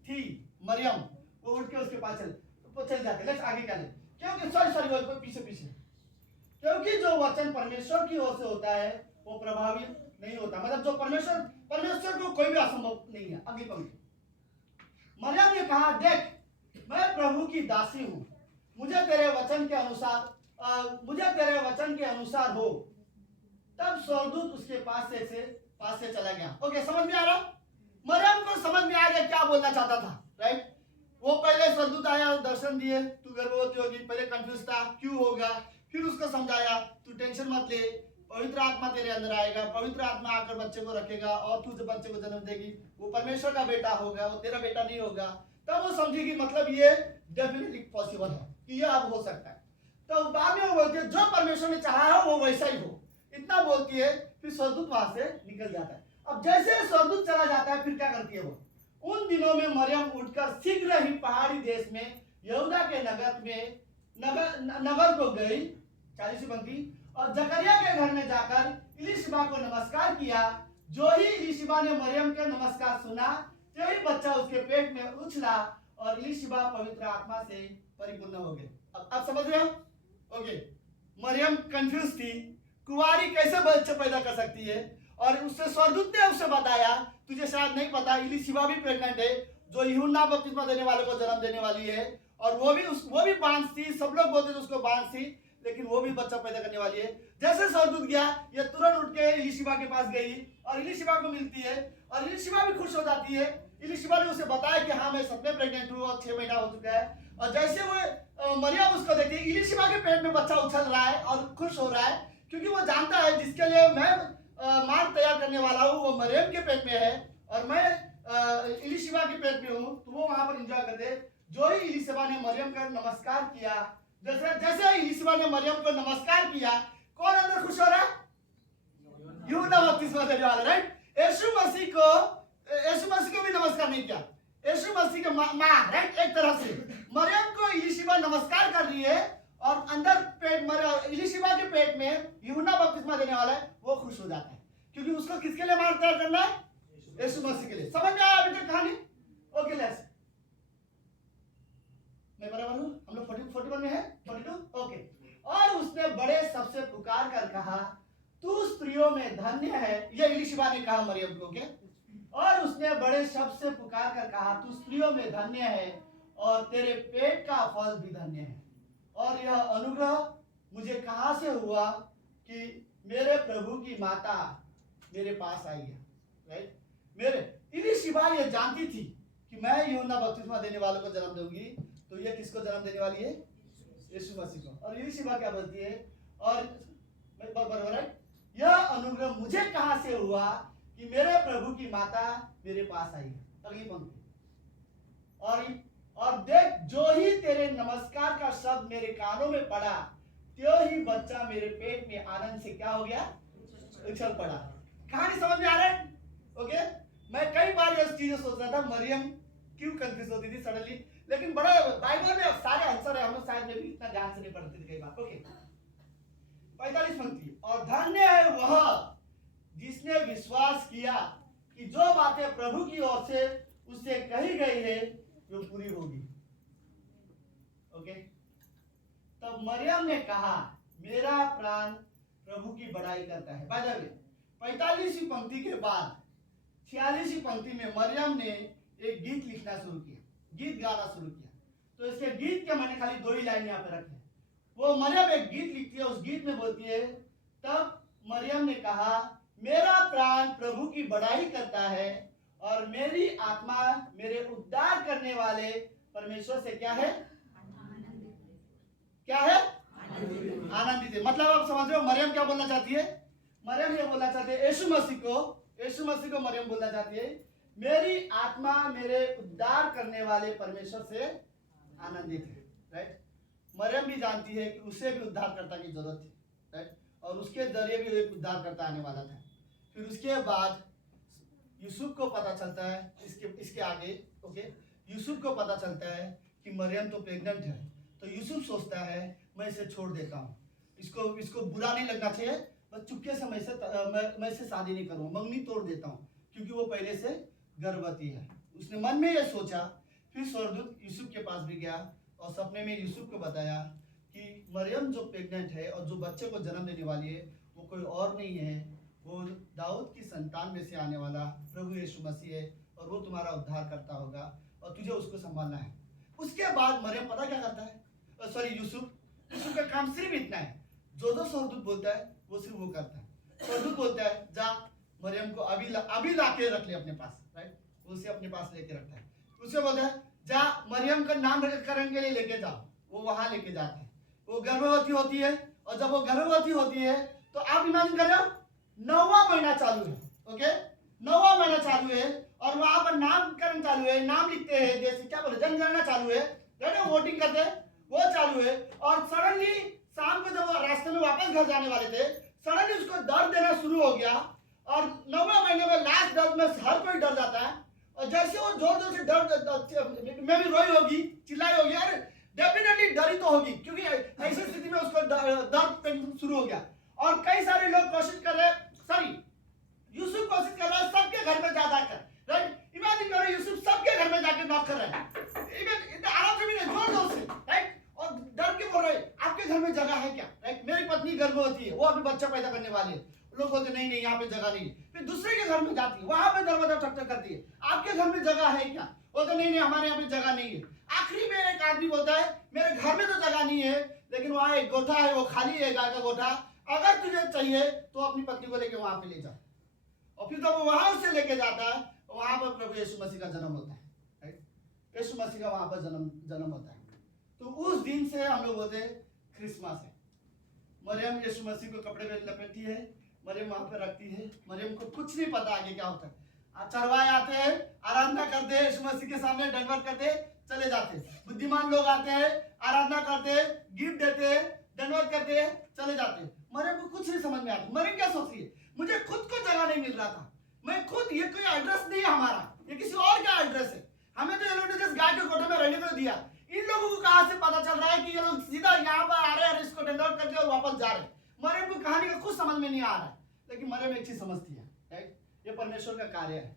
थी मरियम, वो उठ के उसके पास चल जाते। लेट्स आगे क्या, क्योंकि सॉरी वो पीछे क्योंकि जो वचन परमेश्वर की ओर से होता है वो प्रभावित नहीं होता, मतलब जो परमेश्वर को कोई भी असंभव नहीं है। अगली पंक्ति, मरियम ने कहा, देख मैं प्रभु की दासी हूँ, मुझे तेरे वचन के अनुसार हो। तब स्वर्गदूत उसके पास से चला गया। ओके, समझ में आ रहा? मरियम को समझ में आ गया क्या बोलना चाहता था, राइट? वो पहले स्वर्गदूत आया, दर्शन दिए, तू गर्भवती होगी, पहले कंफ्यूज था क्यों होगा, फिर उसको समझाया तू टेंशन मत ले, पवित्र आत्मा तेरे अंदर आएगा, पवित्र आत्मा आकर बच्चे को रखेगा और तू जो बच्चे को जन्म देगी वो परमेश्वर का बेटा होगा, वो तेरा बेटा नहीं होगा। तब वो समझेगी मतलब ये डेफिनेटली पॉसिबल है कि ये अब हो सकता है। तो बाद में वो बोलती है जो परमेश्वर ने चाहा है वो वैसा ही हो, इतना बोलती है। फिर स्वर्गदूत वहां से निकल जाता है। अब जैसे स्वर्गदूत चला जाता है फिर क्या करती है वो, उन दिनों में मरियम उठकर शीघ्र ही पहाड़ी देश में यहूदा के नगर को गई, 40वीं पंक्ति, और जकरिया के घर में जाकर इलीशिबा को नमस्कार किया। जो ही इलीशिबा ने मरियम के नमस्कार सुना, तभी बच्चा उसके पेट में उछला और इलीशिबा पवित्र आत्मा से परिपूर्ण हो गए। अब समझ रहे हो? ओके, मरियम कंफ्यूज थी, कुंवारी कैसे बच्चे पैदा कर सकती है, और उससे स्वर्गदूत ने उसे बताया, तुझे शायद नहीं पता इलीशिबा भी प्रेग्नेंट है, जो यूहन्ना बपतिस्मा देने वाले को जन्म देने वाली है, और वो भी बांझ थी। सब लोग बोलते थे उसको बांझ थी, लेकिन वो भी बच्चा पैदा करने वाली है। जैसे स्वर्गदूत गया, ये तुरंत उठ के इलीशिबा के पास गई और इलीशिबा को मिलती है और इलीशिबा भी खुश हो जाती है। इलीशिबा ने उसे बताया कि हाँ मैं सच में प्रेग्नेंट हूँ और 6 महीना हो चुका है। और जैसे वो मरियम उसको देखती है, इलीशिबा के पेट में बच्चा उछल रहा है और खुश हो रहा है, क्योंकि वो जानता है जिसके लिए मैं मार्ग तैयार करने वाला हूँ वो मरियम के पेट में है और मैं इलीशिबा के पेट में हूँ। तो वो वहां पर एंजॉय करते। जो ही इलीशिबा ने मरियम का नमस्कार किया, जैसे इलीशिबा ने मरियम को नमस्कार किया, कौन अंदर खुश हो रहा है? यूहन्ना बपतिस्मा देने वाला, राइट? यीशु मसीह को भी नमस्कार नहीं किया, यीशु मसीह के माँ, राइट? एक तरह से मरियम को इलीशिबा नमस्कार कर रही है और अंदर इलीशिबा के पेट में यूहन्ना बपतिस्मा देने वाला है, वो खुश हो जाता है, क्योंकि उसको किसके लिए मार्ग तैयार करना है? यीशु मसीह के लिए। समझ में आया अभी तक कहानी? ओके, लेट्स, मैं बराबर हूँ, हम लोग 41 में है, 42, ओके। कहा, तू स्त्रियों में धन्य है। ये इलीशिबा ने कहा मरियम को, क्या? और उसने बड़े शब्द से पुकार कर कहा, तू स्त्रियों में धन्य है और तेरे पेट का फल भी धन्य है। और यह अनुग्रह मुझे कहां से हुआ कि मेरे प्रभु की माता मेरे पास आई है। राइट? मेरे इलीशिबा ये जानती थी कि मैं यूहन्ना बपतिस्मा देने वालों को जन्म दूंगी, तो ये किसको जन्म देने वाली है? यीशु मसीह को। और यीशु क्या बोलती है? और बराबर है, यह अनुग्रह मुझे कहां से हुआ कि मेरे प्रभु की माता मेरे पास आई है। अगली पंक्ति, और देख, जो ही तेरे नमस्कार का शब्द मेरे कानों में पड़ा, त्यों ही बच्चा मेरे पेट में आनंद से क्या हो गया? उछल पड़ा। कहानी समझ में आ रहा है? ओके, मैं कई बार ये चीजें सोच रहा था, मरियम क्यों कंफ्यूज होती थी सडनली, लेकिन बड़ा बाइबल में सारे आंसर है, हम लोग शायद में भी इतना ध्यान से नहीं पढ़ते थे कई बार। ओके, 45 पंक्ति, और धन्य है वह जिसने विश्वास किया कि जो बातें प्रभु की ओर से उससे कही गई है वो पूरी होगी। ओके, तब मरियम ने कहा, मेरा प्राण प्रभु की बड़ाई करता है। बाय द वे, 45वीं पंक्ति के बाद 46वीं पंक्ति में मरियम ने एक गीत लिखना शुरू किया, गीत गाना शुरू किया। तो इसके गीत के मैंने खाली 2 ही लाइन यहाँ पे रखे। वो मरियम एक गीत लिखती है, उस गीत में बोलती है, तब मरियम ने कहा, मेरा प्राण प्रभु की बड़ाई करता है और मेरी आत्मा मेरे उद्धार करने वाले परमेश्वर से क्या है? क्या है? आनंदित है। मतलब आप समझ रहे हो मरियम क्या बोलना चाहती है? मरियम ये बोलना चाहती है, यीशु मसीह को मरियम बोलना चाहती है, मेरी आत्मा मेरे उद्धार करने वाले परमेश्वर से आनंदित है। राइट? मरियम भी जानती है कि उसे भी उद्धारकर्ता की जरूरत थी। राइट? और उसके जरिए भी एक उद्धारकर्ता आने वाला था। फिर उसके बाद यूसुफ को पता चलता है, इसके आगे ओके, यूसुफ को पता चलता है कि मरियम तो प्रेग्नेंट है। तो यूसुफ सोचता है, मैं इसे छोड़ देता हूँ, इसको बुरा नहीं लगना चाहिए, बस चुपके से मैं इससे शादी नहीं करूँगा, मंगनी तोड़ देता हूँ, क्योंकि वो पहले से गर्भवती है। उसने मन में ये सोचा। फिर स्वर्गदूत यूसुफ के पास भी गया और सपने में यूसुफ को बताया कि मरियम जो प्रेग्नेंट है और जो बच्चे को जन्म देने वाली है, वो कोई और नहीं है, वो दाऊद की संतान में से आने वाला प्रभु यीशु मसीह है, और वो तुम्हारा उद्धार करता होगा और तुझे उसको संभालना है। उसके बाद मरियम पता क्या करता है? यूसुफ का काम सिर्फ इतना है, जो स्वर्गदूत बोलता है वो सिर्फ वो करता है। स्वर्गदूत बोलता है, जा मरियम को अभी ला के रख ले अपने पास। राइट? उसे अपने पास लेके रखता है। उसे बोलता है, जा मरियम का नामकरण के लिए लेके जाओ। वो वहां लेके जाते हैं। वो गर्भवती होती है, और जब वो गर्भवती होती है तो आप इमेजिन कर रहे हो, 9वां महीना चालू है। ओके, 9वां महीना चालू है और वहां पर नामकरण चालू है, नाम लिखते हैं, जैसे क्या बोले, जनगणना चालू है, वोटिंग करते हैं, वो चालू है। और सडनली शाम को जब वो रास्ते में वापस घर जाने वाले थे, सडनली उसको दर्द देना शुरू हो गया। और 9वें महीने में लास्ट दर्द में हर कोई डर जाता है, और जैसे वो जोर जोर से दर्द में भी रोई होगी, चिल्लाई होगी, अरे डेफिनेटली डरी तो होगी, क्योंकि ऐसी स्थिति में उसको दर्द शुरू हो गया। और कई सारे लोग कोशिश कर रहे, यूसुफ कोशिश कर रहा है सबके घर में जाकर। राइट? इमेजिन करो, यूसुफ सबके घर में जाकर नॉक कर रहे हैं, आराम से भी नहीं, जोर जोर से। राइट? और डर के बोल रहे, आपके घर में जगह है क्या? राइट? मेरी पत्नी गर्भवती है, वो अभी बच्चा पैदा करने वाली है। लोग बोलते नहीं नहीं, यहाँ पे जगह नहीं है। फिर दूसरे के घर में जाती है, वहां पे दरवाजा ठक करती है, आपके घर में जगह है क्या? बोलते नहीं नहीं, हमारे यहाँ पे जगह नहीं है। आखिरी में एक आदमी बोलता है, मेरे घर में तो जगह नहीं है, लेकिन वहां एक गोठा है, वो खाली है, गाय का गोठा, अगर तुझे चाहिए तो अपनी पत्नी को लेके वहां पे ले जा। और फिर जब वो वहां से लेके जाता है, वहां पर प्रभु यीशु मसीह का जन्म होता है। यीशु मसीह का वहां पर जन्म होता है। तो उस दिन से हम लोग बोलते क्रिसमस है। मरियम यीशु मसीह को कपड़े में लपेटती है, मरियम वहां पे रखती है। मरियम को कुछ नहीं पता आगे क्या होता है। चरवाहे आते हैं, आराधना करते हैं, यीशु मसीह के सामने दंडवत करते, चले जाते हैं। बुद्धिमान लोग आते हैं, आराधना करते हैं, गिफ्ट देते हैं, दंडवत करते हैं, चले जाते हैं। मरियम को कुछ नहीं समझ में आता। मरियम क्या सोच रही है? मुझे खुद को जगह नहीं मिल रहा था, मैं खुद, ये कोई एड्रेस नहीं है हमारा, ये किसी और का एड्रेस है, हमें तो ये लोग ने जिस गाय के गोठे में रहने को दिया। इन लोगों को कहां से पता चल रहा है कि ये लोग सीधा यहाँ पर आ रहे हैं और इसको दंडवत करके और वापस जा रहे हैं? मरियम को कहानी का कुछ समझ में नहीं आ रहा है, लेकिन मरियम एक चीज समझती है। राइट? ये परमेश्वर का कार्य है।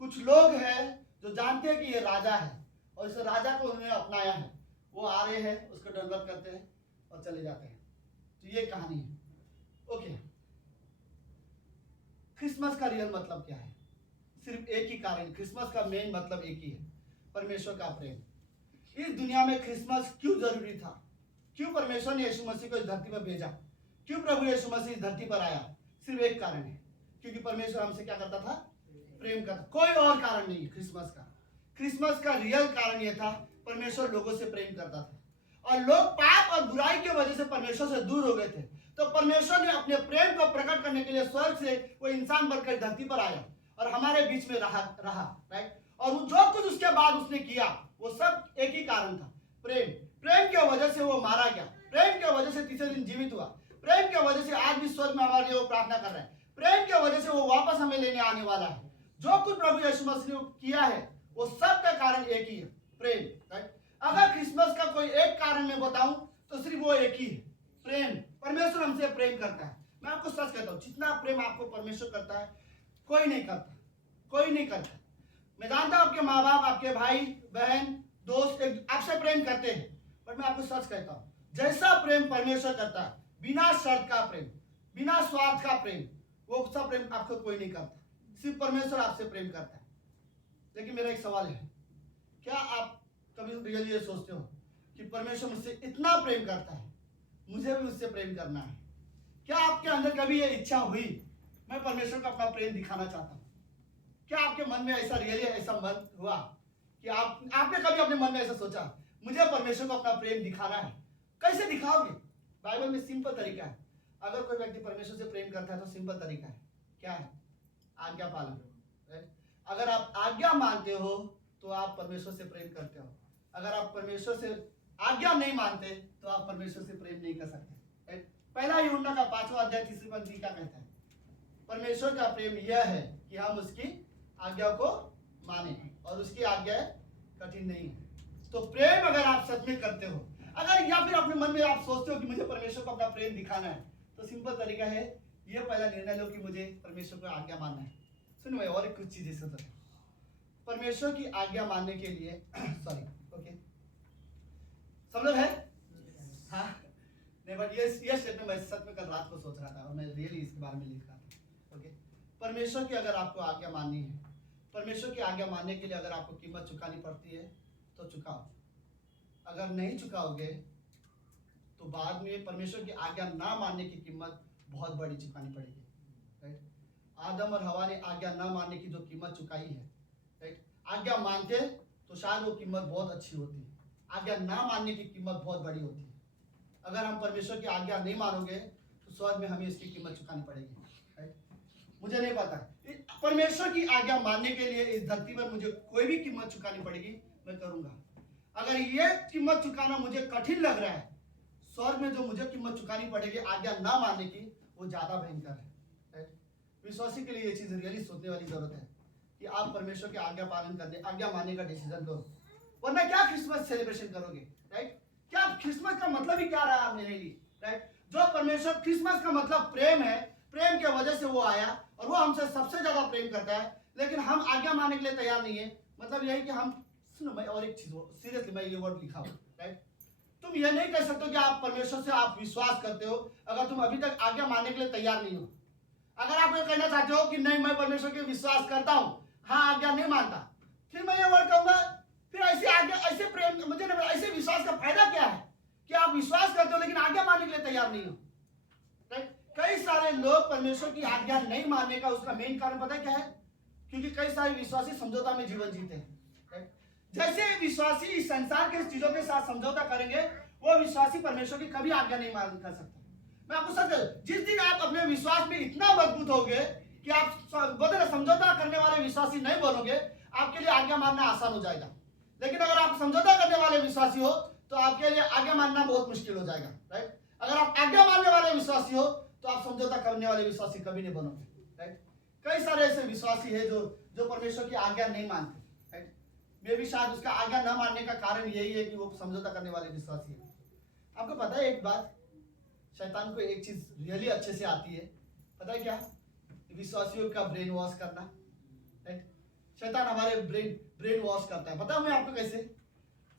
कुछ लोग हैं जो जानते हैं कि ये राजा है और इस राजा को उन्होंने अपनाया है, वो आ रहे हैं, उसको दंडवत करते हैं और चले जाते हैं। तो ये कहानी है। ओके, क्रिसमस का रियल मतलब क्या है? सिर्फ एक ही कारण, क्रिसमस का मेन मतलब एक ही है, परमेश्वर का प्रेम। इस दुनिया में क्रिसमस क्यों जरूरी था? क्यों परमेश्वर ने यीशु मसीह को इस धरती पर भेजा? क्यों प्रभु यीशु मसीह इस धरती पर आया? सिर्फ एक कारण है, क्योंकि परमेश्वर हमसे क्या करता था? प्रेम करता। कोई और कारण नहीं है क्रिसमस का। क्रिसमस का रियल कारण यह था, परमेश्वर लोगों से प्रेम करता था, और लोग पाप और बुराई की वजह से परमेश्वर से दूर हो गए थे। तो परमेश्वर ने अपने प्रेम को प्रकट करने के लिए स्वर्ग से वो इंसान बनकर धरती पर आया और हमारे बीच में रहा राइट। और जो कुछ उसके बाद उसने किया वो सब एक ही कारण था, प्रेम। प्रेम की वजह से वो मारा गया, प्रेम की वजह से तीसरे दिन जीवित हुआ, प्रेम की वजह से आज भी स्वर्ग में हमारे लिए वो प्रार्थना कर रहा है, प्रेम की वजह से वो वापस हमें लेने आने वाला है। जो कुछ प्रभु यीशु मसीह ने किया है वो सब का कारण एक ही है, प्रेम, राइट। अगर क्रिसमस का कोई एक कारण मैं बताऊं तो सिर्फ वो एक ही है, प्रेम। परमेश्वर हमसे प्रेम करता है। मैं आपको सच कहता हूं, जितना प्रेम आपको परमेश्वर करता है कोई नहीं करता, कोई नहीं करता। मैं जानता हूं आपके माँ बाप, आपके भाई बहन दोस्त आपसे प्रेम करते हैं, बट मैं आपको सच कहता हूं, जैसा प्रेम परमेश्वर करता है, बिना शर्त का प्रेम, बिना स्वार्थ का प्रेम, वो सब प्रेम आपको कोई नहीं करता। सिर्फ परमेश्वर आपसे प्रेम करता है। लेकिन मेरा एक सवाल है, क्या आप कभी रियली ये सोचते हो कि परमेश्वर मुझसे इतना प्रेम करता है, मुझे भी उससे प्रेम करना है? क्या आपके अंदर कभी ये इच्छा हुई, मैं परमेश्वर को अपना प्रेम दिखाना चाहता हूँ? क्या आपके मन में ऐसा रियली ऐसा मन हुआ कि आपने कभी अपने मन में ऐसा सोचा, मुझे परमेश्वर को अपना प्रेम दिखाना है? कैसे दिखाओगे? बाइबल में सिंपल तरीका है। अगर कोई व्यक्ति परमेश्वर से प्रेम करता है तो सिंपल तरीका है, क्या है? आज्ञा पालन। अगर आप आज्ञा मानते हो तो आप परमेश्वर से प्रेम करते हो। अगर आप परमेश्वर से आज्ञा नहीं मानते तो आप परमेश्वर से प्रेम नहीं कर सकते। पहला यूहन्ना का 5वां अध्याय 3री पंक्ति क्या कहता है? परमेश्वर का प्रेम यह है कि हम उसकी आज्ञा को माने, और उसकी आज्ञा कठिन नहीं है। तो प्रेम अगर आप सच में करते हो, अगर या फिर अपने मन में आप सोचते हो कि मुझे परमेश्वर को अपना प्रेम दिखाना है, तो सिंपल तरीका है, ये पहला निर्णय लो कि मुझे परमेश्वर को आज्ञा मानना है। सुनो भाई, और एक कुछ चीजें सुनो। परमेश्वर की आज्ञा मानने के लिए सॉरी, ओके, सब लोग है? हाँ नहीं, बट ये स्टेटमेंट मैं सच में कल रात को सोच रहा था और मैं रियली इसके बारे में लिख रहा था। ओके, परमेश्वर की अगर आपको आज्ञा माननी है, परमेश्वर की आज्ञा मानने के लिए अगर आपको कीमत चुकानी पड़ती है तो चुकाओ। अगर नहीं चुकाओगे तो बाद में परमेश्वर की आज्ञा ना मानने की कीमत बहुत बड़ी चुकानी पड़ेगी, राइट। आदम और हवा ने आज्ञा ना मानने की जो कीमत चुकाई है, राइट। आज्ञा मानते तो शायद वो कीमत बहुत अच्छी होती, आज्ञा ना मानने की कीमत बहुत बड़ी होती है। अगर हम परमेश्वर की आज्ञा नहीं मानोगे तो स्वर्ग में हमें इसकी कीमत चुकानी पड़ेगी, राइट। मुझे नहीं पता, परमेश्वर की आज्ञा मानने के लिए इस धरती पर मुझे कोई भी कीमत चुकानी पड़ेगी, मैं करूंगा। अगर ये कीमत चुकाना मुझे कठिन लग रहा है, स्वर्ग में जो मुझे कीमत चुकानी पड़ेगी आज्ञा ना मानने की, वो ज्यादा भयंकर है, राइट। विश्वासी के लिए ये चीज रियली सोचने वाली जरूरत है कि आप परमेश्वर की आज्ञा पालन करने, आज्ञा मानने का डिसीजन लो, वरना क्या क्रिसमस सेलिब्रेशन करोगे, राइट। क्या क्रिसमस का मतलब ही क्या रहा मेरे लिए, राइट। जो परमेश्वर, क्रिसमस का मतलब प्रेम है, प्रेम की वजह से वो आया और वो हमसे सबसे ज्यादा प्रेम करता है, लेकिन हम आज्ञा मानने के लिए तैयार नहीं है। मतलब यही कि हम, सुनो मैं और एक चीज, सीरियसली मैं ये वर्ड लिखा हूँ, राइट। तुम ये नहीं कह सकते कि आप परमेश्वर से आप विश्वास करते हो अगर तुम अभी तक आज्ञा मानने के लिए तैयार नहीं हो। अगर आप ये कहना चाहते हो कि नहीं मैं परमेश्वर के विश्वास करता हूँ, हाँ आज्ञा नहीं मानता, फिर मैं ये वर्ड कहूंगा, फिर ऐसी आज्ञा, ऐसे प्रेम, मुझे ऐसे विश्वास का फायदा क्या है कि आप विश्वास करते हो लेकिन आज्ञा मानने के लिए तैयार नहीं हो, राइट। कई सारे लोग परमेश्वर की आज्ञा नहीं मानने का उसका मेन कारण पता है क्या है? क्योंकि कई सारे विश्वासी समझौता में जीवन जीते हैं, राइट। जैसे विश्वासी इस संसार के चीजों के साथ समझौता करेंगे, वो विश्वासी परमेश्वर की कभी आज्ञा नहीं मान कर सकता। मैं आपको सच, जिस दिन आप अपने विश्वास में इतना मजबूत होगे कि आप समझौता करने वाले विश्वासी नहीं बनोगे, आपके लिए आज्ञा मानना आसान हो जाएगा। लेकिन अगर आप समझौता करने वाले विश्वासी हो तो आपके लिए आज्ञा मानना बहुत मुश्किल हो जाएगा, राइट। अगर आप आज्ञा मानने वाले विश्वासी हो तो आप समझौता करने वाले विश्वासी कभी नहीं बनोगे, राइट। कई सारे ऐसे विश्वासी है जो परमेश्वर की आज्ञा नहीं मानते, राइट। मे भी शायद उसका आज्ञा न मानने का कारण यही है कि वो समझौता करने वाले विश्वासी है। आपको पता है एक बात, शैतान को एक चीज रियली अच्छे से आती है, पता है क्या? विश्वासियों का ब्रेन वॉश करना, राइट। शैतान हमारे ब्रेन वॉश करता है। पता है मैं आपको कैसे?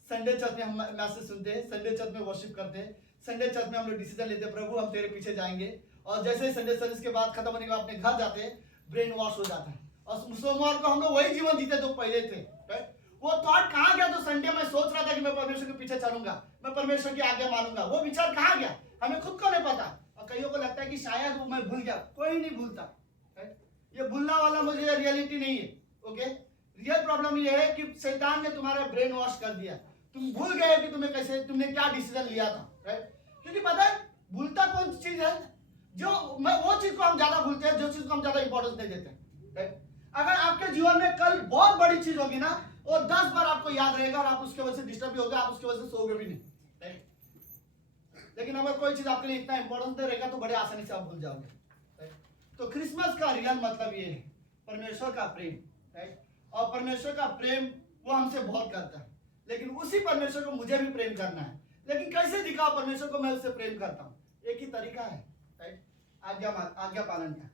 संडे चर्च में हम मैसेज सुनते हैं, संडे चर्च में वर्शिप करते हैं, संडे चर्च में हम लोग डिसीजन लेते हैं, प्रभु हम तेरे पीछे जाएंगे और जैसे ही संडे सर्विस के बाद खत्म होने के बाद अपने घर जाते हैं, ब्रेन वॉश हो जाता है और सोमवार को हम लोग वही जीवन जीते जो पहले थे, राइट? वो थॉट कहाँ गया? तो संडे में सोच रहा था कि मैं परमेश्वर के पीछे चलूंगा, मैं परमेश्वर की आज्ञा मानूंगा, वो विचार कहाँ गया हमें खुद को नहीं पता। और कईयों को लगता है कि शायद वो मैं भूल गया, कोई नहीं भूलता, राइट? ये भूलना वाला मुझे रियलिटी नहीं है, ओके? रियल प्रॉब्लम ये है कि शैतान ने तुम्हारा ब्रेन वॉश कर दिया, तुम भूल गए कि तुमने क्या डिसीजन लिया था, राइट? क्योंकि पता है भूलता कौन सी चीज है? वो चीज को हम ज्यादा भूलते हैं, जो चीज को हम ज्यादा इंपॉर्टेंस नहीं देते, राइट? अगर आपके जीवन में कल बहुत बड़ी चीज होगी ना, और 10 बार आपको याद रहेगा और आप उसके वजह से डिस्टर्ब भी होगे, आप उसके वजह से सोओगे भी नहीं, राइट? लेकिन अगर कोई चीज आपके लिए इतना इंपॉर्टेंट नहीं रहेगा तो बड़े आसानी से आप भूल जाओगे, राइट? तो क्रिसमस का रियल मतलब ये है परमेश्वर का प्रेम, राइट? और परमेश्वर का प्रेम वो हमसे बहुत करता है, लेकिन उसी परमेश्वर को मुझे भी प्रेम करना है। लेकिन कैसे दिखाओ परमेश्वर को मैं उससे प्रेम करता हूँ? एक ही तरीका है, राइट? आज्ञा पालन का।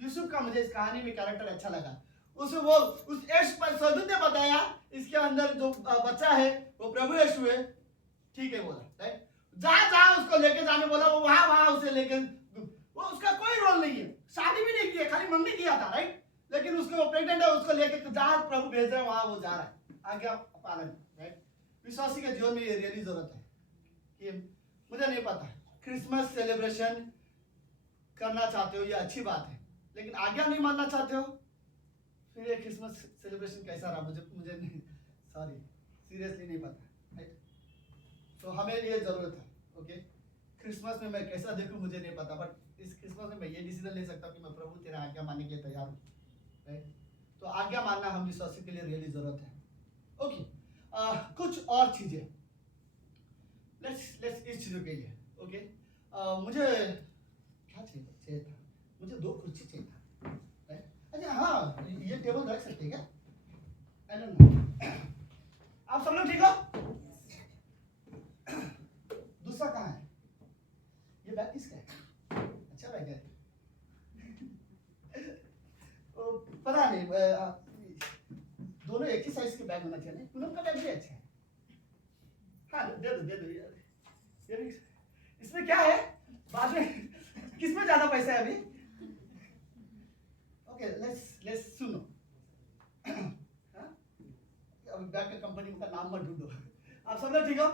यूसुफ का मुझे इस कहानी में कैरेक्टर अच्छा लगा। उस स्वर्गदूत ने बताया इसके अंदर जो बच्चा है वो प्रभु यीशु है, ठीक है बोला, राइट? जहाँ उसको लेके जाने बोला वो वहां उसे लेके, वो उसका कोई रोल नहीं है, शादी भी नहीं किया, खाली मंगनी किया था, राइट? लेकिन उसको प्रेग्नेंट है, उसको लेके जहाँ प्रभु भेज रहे हैं वहां वो जा रहा है, आज्ञा पालन, राइट? विश्वासी के जीवन में ये रियली जरूरत है कि मुझे नहीं पता क्रिसमस सेलिब्रेशन करना चाहते हो ये अच्छी बात है, लेकिन आज्ञा नहीं मानना चाहते हो, फिर ये क्रिसमस सेलिब्रेशन कैसा रहा मुझे नहीं, सॉरी, सीरियसली नहीं पता, राइट? तो हमें ये जरूरत है, ओके? क्रिसमस में मैं कैसा देखूं मुझे नहीं पता, बट इस क्रिसमस में मैं ये डिसीजन ले सकता हूँ कि मैं प्रभु तेरा आज्ञा मानने के लिए तैयार हूँ, राइट? तो आज्ञा मानना हम विश्वासी के लिए रियली जरूरत है, ओके? कुछ और चीजें लेट्स इस चीजों के लिए, ओके? मुझे क्या चाहिए था? मुझे 2 कुर्सी चाहिए था, राइट? अच्छा हाँ, ये टेबल रख सकते हैं क्या? आई डोंट नो, आप सब लोग ठीक हो? दूसरा कहाँ है? ये बैग किसका है? अच्छा बैग है। पता नहीं, दोनों एक ही साइज के बैग होना चाहिए। पूनम का बैग भी अच्छा है। हाँ दे दो यार, ये भी इसमें क्या है? बाद में किसमें ज्यादा पैसा है अभी? ओके लेट्स सुनो, अब बैग के कंपनी का नाम मत ढूंढो। आप सब लोग ठीक हो?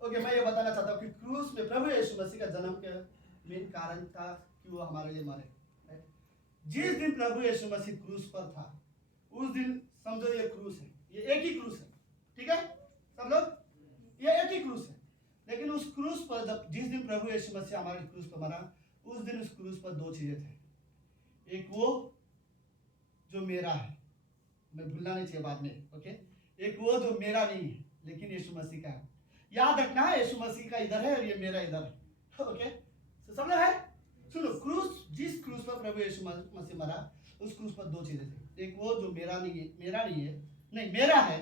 ओके, मैं ये बताना चाहता हूँ कि क्रूस में प्रभु यीशु मसीह का जन्म के मेन कारण था कि वो हमारे लिए मरे, राइट? जिस दिन प्रभु यीशु मसीह क्रूस पर था उस दिन समझो ये क्रूस है, ये एक ही क्रूस है, ठीक है सब लोग? ये एक ही क्रूस है, लेकिन उस क्रूस पर जब जिस दिन प्रभु यीशु मसीह हमारे क्रूस पर मरा, उस दिन उस क्रूस पर 2 चीजें थे। एक वो जो मेरा है, मैं भूलना नहीं चाहिए बाद में, ओके? एक वो जो मेरा नहीं है लेकिन यीशु मसीह का है। याद रखना है यीशु मसीह का इधर है और ये मेरा इधर है, ओके? तो सब लोग है? सुनो, क्रूस, जिस क्रूस पर प्रभु यीशु मसीह मरा उस क्रूस पर 2 चीजें थी। एक वो जो मेरा मेरा है,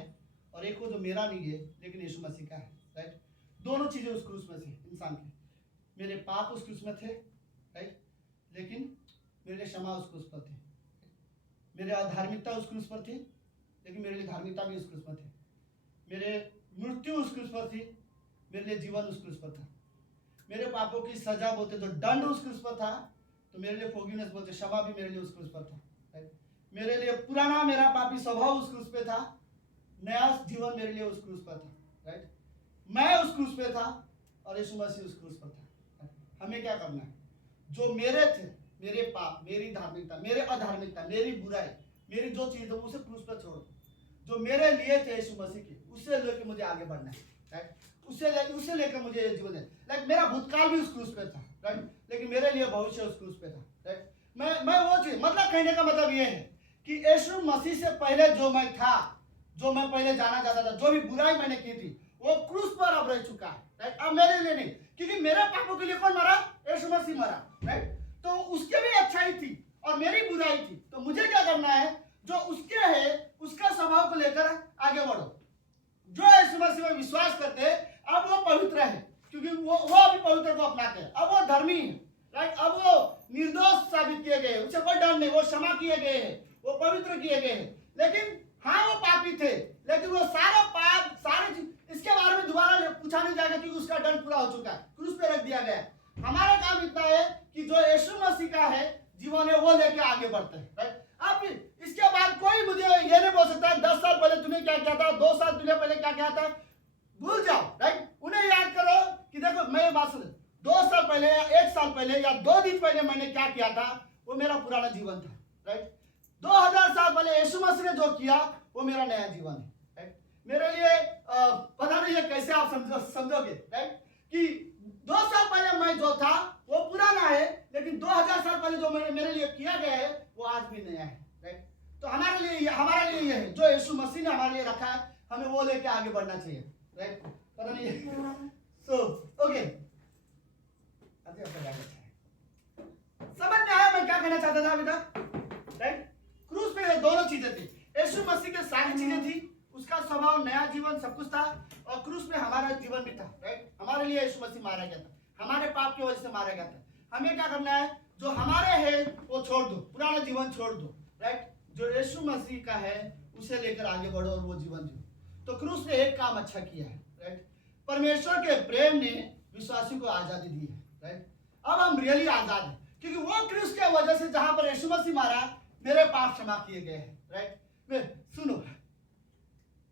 और एक वो जो मेरा नहीं है लेकिन यीशु मसीह का है, राइट? दोनों चीजें उस क्रूस में थी इंसान के। मेरे पाप उस क्रूस में थे, राइट? लेकिन मेरे लिए क्षमा उस क्रूस पर थी। मेरे अधार्मिकता उस क्रूस पर थी, लेकिन मेरे लिए धार्मिकता भी उस क्रूस पर थी। मेरे मृत्यु उस क्रूस पर थी, मेरे लिए जीवन उस क्रूस पर था। मेरे पापों की सजा बोलते तो दंड उस क्रूस पर था, तो मेरे लिए फॉरगिवनेस बोलते क्षमा भी मेरे लिए उस क्रूस पर था, राइट? मेरे लिए पुराना मेरा पापी स्वभाव उस क्रूस पे था, नया जीवन मेरे लिए उस क्रूस पर था, राइट? मैं उस क्रूस पे था और यीशु मसीह उस क्रूस पर था। हमें क्या करना है? जो मेरे थे, मेरे पाप, मेरी धार्मिकता, मेरे अधार्मिकता, मेरी बुराई, मेरी जो चीज है उसे क्रूस पर छोड़ो। जो मेरे लिए थे यीशु मसीह के, उससे लेकर मुझे आगे बढ़ना है, राइट? उससे लेकर मुझे जीवन है। लाइक मेरा भूतकाल भी उस क्रूस पे था, राइट? लेकिन मेरे लिए भविष्य उस क्रूस पे था, राइट? मैं वो चीज, मतलब कहने का मतलब ये है कि यीशु मसीह से पहले जो मैं था, जो मैं पहले जाना चाहता था, जो भी बुराई मैंने की थी, वो क्रूस पर अब रह चुका है, राइट? अब मेरे लिए नहीं, क्योंकि मेरे पापों के लिए कौन मरा? यीशु मसीह मरा, राइट? तो उसके भी अच्छाई थी और मेरी बुराई थी, तो मुझे क्या करना है? जो उसके है उसका स्वभाव को लेकर आगे बढ़ो। जो यीशु मसीह में विश्वास करते हैं अब वो पवित्र है, क्योंकि वो अभी पवित्र को अपनाते हैं। अब वो धर्मी है, राइट? अब वो निर्दोष साबित किए गए, उसे कोई डर नहीं, वो क्षमा किए गए हैं, वो पवित्र किए गए हैं। लेकिन हाँ वो पापी थे, लेकिन वो सारा पाप, सारे इसके बारे में दोबारा पूछा नहीं जाएगा, क्योंकि उसका दंड पूरा हो चुका है, क्रूस पे रख दिया गया। हमारा काम इतना है कि जो यीशु मसीह का है जीवन है वो लेके आगे बढ़ते हैं, राइट। आप इसके बाद कोई मुझे ये नहीं बोल सकता 10 साल पहले तूने क्या किया था, 2 साल तुझे पहले क्या किया था, भूल जाओ, राइट। उन्हें याद करो कि देखो मैं ये बात सुन, 2 साल पहले या 1 साल पहले या 2 दिन पहले मैंने क्या किया था, वो मेरा पुराना जीवन था, राइट। 2000 साल पहले यीशु मसीह ने जो किया वो मेरा नया जीवन है, राइट। मेरे लिए पता नहीं है कैसे आप समझोगे, राइट, कि 2 साल पहले मैं जो था वो पुराना है, लेकिन 2000 साल पहले जो मेरे लिए किया गया है वो आज भी नया है, राइट। तो हमारे लिए ये है जो यीशु मसीह ने हमारे लिए रखा है, हमें वो लेके आगे बढ़ना चाहिए, राइट। पता नहीं सो ओके, समझ में आया मैं क्या कहना चाहता था अभी तक, राइट। क्रूस पे दोनों चीजें थी, यीशु मसीह के सारी चीजें थी, उसका स्वभाव नया जीवन सब कुछ था, और क्रूस पे हमारा जीवन भी था, राइट। हमारे लिए यीशु मसीह मारा गया था, हमारे पाप की वजह से मारा गया था। हमें क्या करना है, जो हमारे है वो छोड़ दो, पुराना जीवन छोड़ दो, राइट। जो यीशु मसीह का है उसे लेकर आगे बढ़ो और वो जीवन जियो। तो क्रूस ने एक काम अच्छा किया है, राइट। परमेश्वर के प्रेम ने विश्वासी को आजादी दी है, राइट। अब हम रियली आजाद हैं, क्योंकि वो क्रूस के वजह से जहां पर यीशु मसीह मारा मेरे पाप क्षमा किए गए हैं, राइट। सुनो,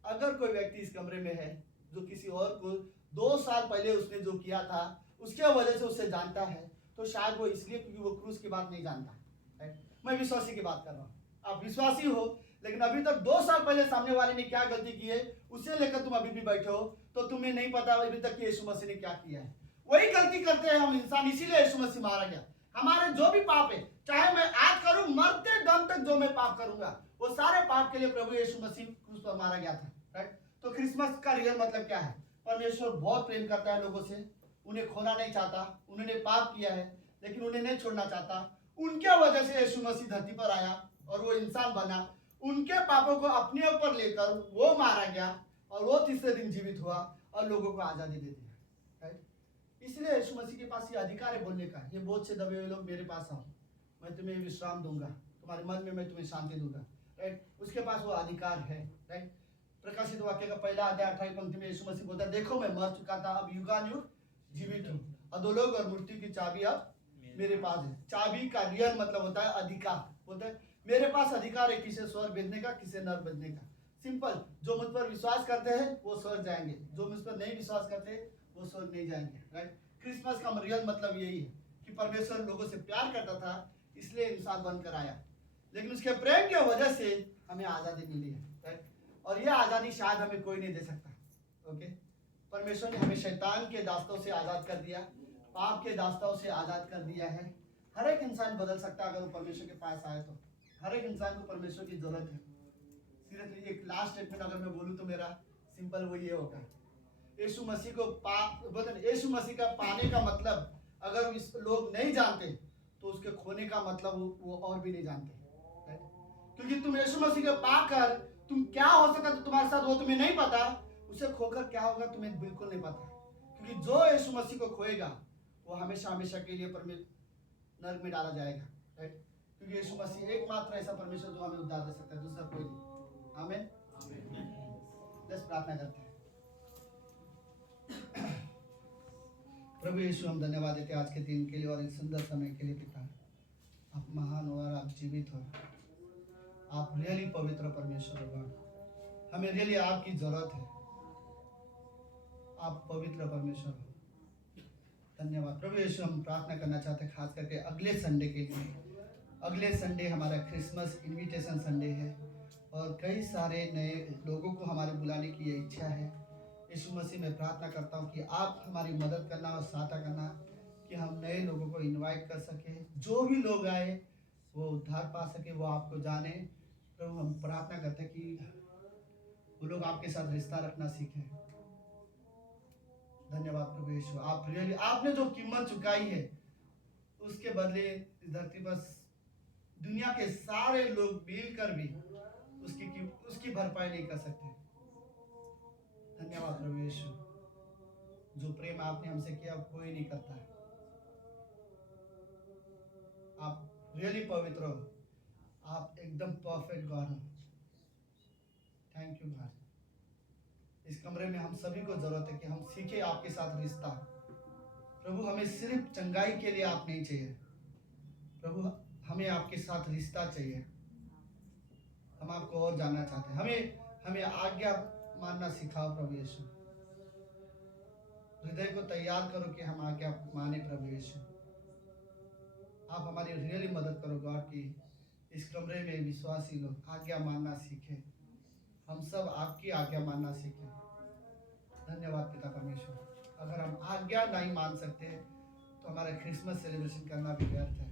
अगर कोई व्यक्ति इस कमरे में है जो किसी और को 2 साल पहले उसने जो किया था उसके वजह से उससे जानता है, तो शायद वो इसलिए क्योंकि वो क्रूस की बात नहीं जानता, राइट। मैं विश्वासी की बात कर रहा हूँ, आप विश्वासी हो लेकिन अभी तक 2 साल पहले सामने वाले ने क्या गलती की है उसे लेकर तुम अभी भी बैठे हो, तो तुम्हें नहीं पता अभी तक कि यीशु मसीह ने क्या किया है। वही गलती करते हैं हम इंसान, इसीलिए यीशु मसीह मारा गया। हमारे जो भी पाप है, चाहे मैं आज करूं, मरते दम तक जो मैं पाप करूंगा, वो सारे पाप के लिए प्रभु यीशु मसीह क्रूस पर मारा गया था, राइट। तो क्रिसमस का रियल मतलब क्या है, परमेश्वर बहुत प्रेम करता है लोगों से, उन्हें खोना नहीं चाहता, उन्होंने पाप किया है लेकिन उन्हें नहीं छोड़ना चाहता। उनके वजह से यीशु मसीह धरती पर आया और वो इंसान बना, उनके पापों को अपने ऊपर लेकर वो मारा गया और वो तीसरे दिन जीवित हुआ और लोगों को आजादी दे दिया, राइट। इसलिए यीशु मसीह के पास ये अधिकार है बोलने का, ये बोझ से दबे हुए लोग मेरे पास आओ, मैं तुम्हें विश्राम दूंगा, तुम्हारे मन में मैं तुम्हें शांति दूंगा, राइट। उसके पास वो अधिकार है, राइट। प्रकाशित वाक्य का 1 अध्याय 28 पंक्ति में यीशु मसीह बोलता है, देखो मैं मर चुका था, अब युगानुयुग जीवित हूँ, अधोलोक और मृत्यु की चाबी अब मेरे पास है। चाबी का रियल मतलब होता है अधिकार, बोलते हैं मेरे पास अधिकार है किसे स्वर्ग भेजने का, किसे नरक भेजने का। सिंपल, जो मुझ पर विश्वास करते हैं वो स्वर्ग जाएंगे, जो मुझ पर नहीं विश्वास करते वो स्वर्ग नहीं जाएंगे, राइट। क्रिसमस का रियल मतलब यही है कि परमेश्वर लोगों से प्यार करता था, इसलिए इंसान बनकर आया, लेकिन उसके प्रेम की वजह से हमें आजादी मिली है, राइट। और ये आजादी शायद हमें कोई नहीं दे सकता, ओके। परमेश्वर ने हमें शैतान के दास्तों से आजाद कर दिया, पाप के दास्तों से आजाद कर दिया है। हर एक इंसान बदल सकता है अगर वो परमेश्वर के पास आए तो। हर एक इंसान को परमेश्वर की जरूरत है। सीरियसली एक लास्ट स्टेटमेंट अगर मैं बोलूं तो मेरा सिंपल वो ये होगा, यीशु मसीह को यीशु मसीह का पाने का मतलब अगर लोग नहीं जानते तो उसके खोने का मतलब वो और भी नहीं जानते, क्योंकि तुम यीशु मसीह को पाकर तुम क्या हो सकता है तुम्हारे साथ वो तुम्हें नहीं पता, उसे खोकर क्या होगा तुम्हें बिल्कुल नहीं पता। क्योंकि जो यीशु मसीह को खोएगा वो हमेशा हमेशा के लिए नरक में डाला जाएगा, राइट। क्योंकि यीशु मसीह एकमात्र ऐसा परमेश्वर जो हमें उद्धार दे सकता है, दूसरा कोई नहीं। आमीन। लेट्स प्रार्थना करते हैं। प्रभु यीशु हम धन्यवाद देते हैं आज के दिन के लिए और इस सुंदर समय के लिए। पिता आप महान हो और आप जीवित हो, आप रियली पवित्र परमेश्वर हो, हमें रियली आपकी जरूरत है, आप पवित्र परमेश्वर हो। धन्यवाद प्रभु यीशु। हम प्रार्थना करना चाहते हैं खास करके अगले संडे के लिए। अगले संडे हमारा क्रिसमस इनविटेशन संडे है और कई सारे नए लोगों को हमारे बुलाने की ये इच्छा है। यीशु मसीह में प्रार्थना करता हूँ कि आप हमारी मदद करना और सहायता करना कि हम नए लोगों को इनवाइट कर सके, जो भी लोग आए वो उद्धार पा सके, वो आपको जाने। प्रभु हम प्रार्थना करते हैं कि वो लोग आपके साथ रिश्ता रखना सीखें। धन्यवाद प्रभु यीशु, आप रियली आपने जो कीमत चुकाई है उसके बदले इस धरती पर दुनिया के सारे लोग मिलकर भी उसकी भरपाई नहीं कर सकते। धन्यवाद प्रभु यीशु, जो प्रेम आपने हमसे किया कोई नहीं करता है। आप रियली पवित्र हो, आप एकदम परफेक्ट गॉड हो। Thank you God. इस कमरे में हम सभी को जरूरत है कि हम सीखे आपके साथ रिश्ता, प्रभु हमें सिर्फ चंगाई के लिए आप नहीं चाहिए प्रभु, हमें आपके साथ रिश्ता चाहिए। हम आपको और जानना चाहते हैं। हमें आज्ञा मानना सिखाओ प्रभु यीशु। हृदय को तैयार करो कि हम आज्ञा माने प्रभु यीशु। आप हमारी रियली मदद करो गॉड की इस कमरे में विश्वासी लोग आज्ञा मानना सीखें। हम सब आपकी आज्ञा मानना सीखें। धन्यवाद पिता परमेश्वर। अगर हम आज्ञा नहीं मान सकते तो हमारा क्रिसमस सेलिब्रेशन करना भी व्यर्थ है।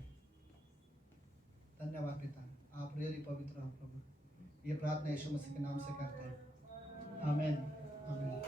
धन्यवाद पिता, आप रियली पवित्र हो प्रभु। ये प्रार्थना यीशु मसीह के नाम से करते हैं, आमीन आमीन।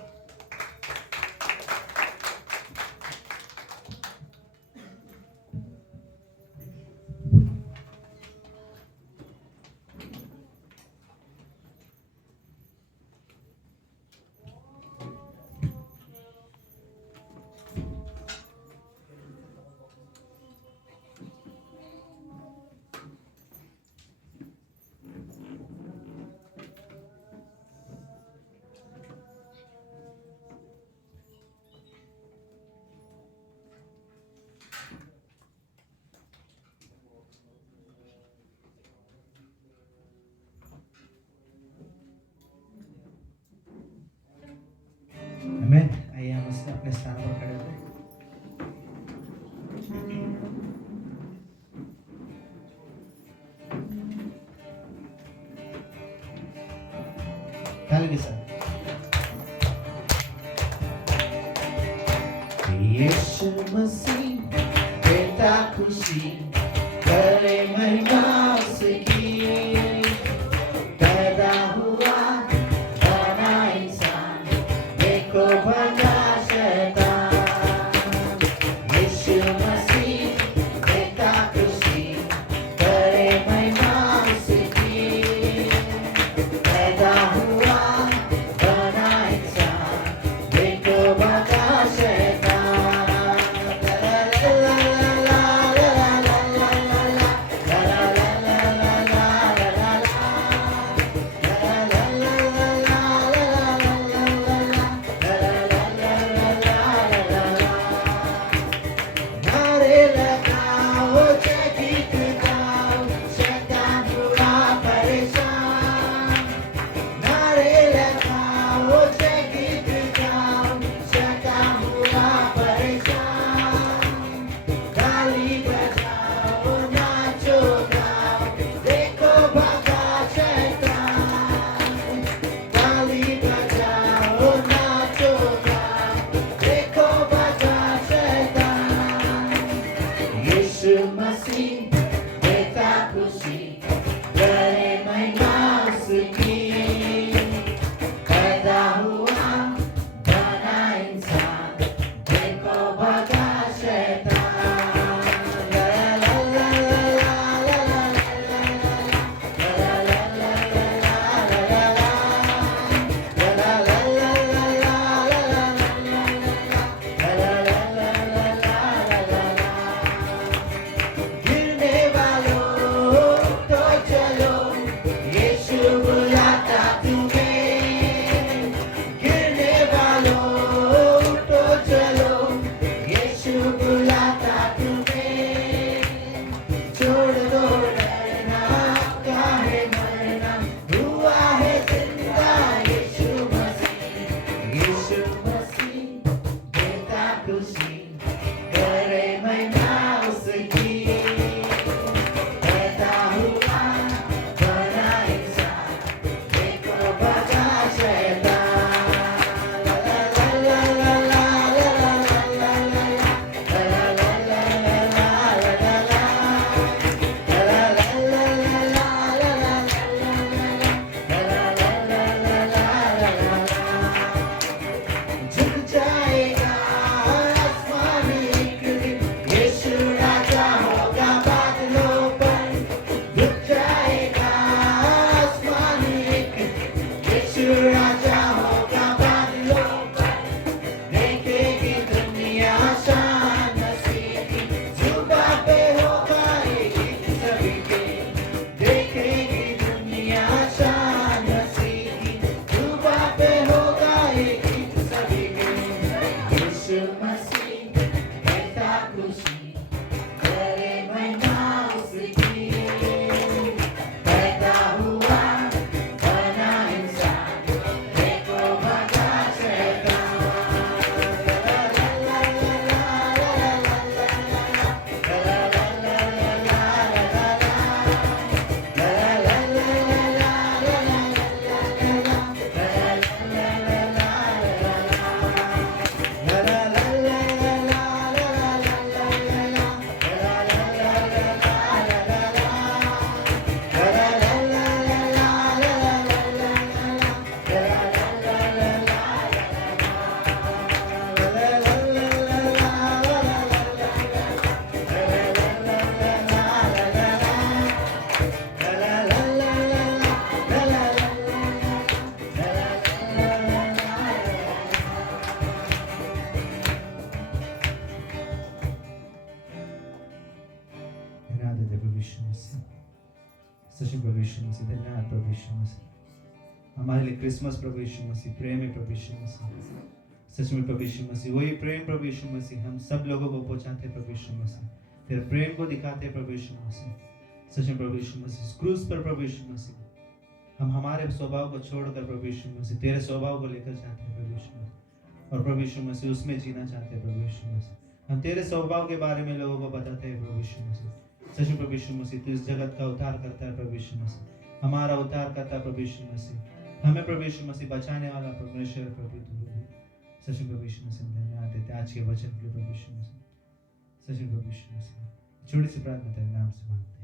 आमेन। आइए हम उससे अपने स्थान पर खड़े होते हैं। ताली के साथ यीशु मसीह देता खुशी करे महिमा उसकी, पैदा हुआ बना इंसान देखो भगा शैतान। यीशु मसीह देता खुशी करे महिमा उसकी, पैदा हुआ बना इंसान देखो भगा शैतान। ला ला ला ला ला ला ला ला ला ला ला ला यीशु मसीह, सच में प्रभु यीशु मसीह, धन्यवाद प्रभु यीशु मसीह। हमारे लिए क्रिसमस प्रभु यीशु मसीह, प्रेम है प्रभु यीशु मसीह, सच में प्रभु यीशु मसीह, वही प्रेम प्रभु यीशु मसीह हम सब लोगों को पहुंचाते हैं प्रभु यीशु मसीह, तेरे प्रेम को दिखाते हैं प्रभु यीशु मसीह, सच में प्रभु यीशु मसीह। क्रूस पर प्रभु यीशु मसीह हम हमारे स्वभाव को छोड़कर प्रभु यीशु मसीह तेरे स्वभाव को लेकर चाहते हैं प्रभु यीशु मसीह, और प्रभु यीशु मसीह उसमें जीना चाहते हैं प्रभु यीशु मसीह। हम तेरे स्वभाव के बारे में लोगों को बताते हैं प्रभु यीशु मसीह, सच में प्रभु यीशु मसीह, तू इस जगत का उद्धार करता है प्रभु यीशु मसीह, हमारा उद्धार करता है प्रभु यीशु मसीह, हमें प्रभु यीशु मसीह बचाने वाला परमेश्वर प्रभु तू है। सच में प्रभु यीशु मसीह धन्यवाद देते हैं आज के वचन के लिए प्रभु यीशु मसीह, सच में प्रभु यीशु मसीह। छोटी सी प्रार्थना तेरे नाम से मांगते हैं।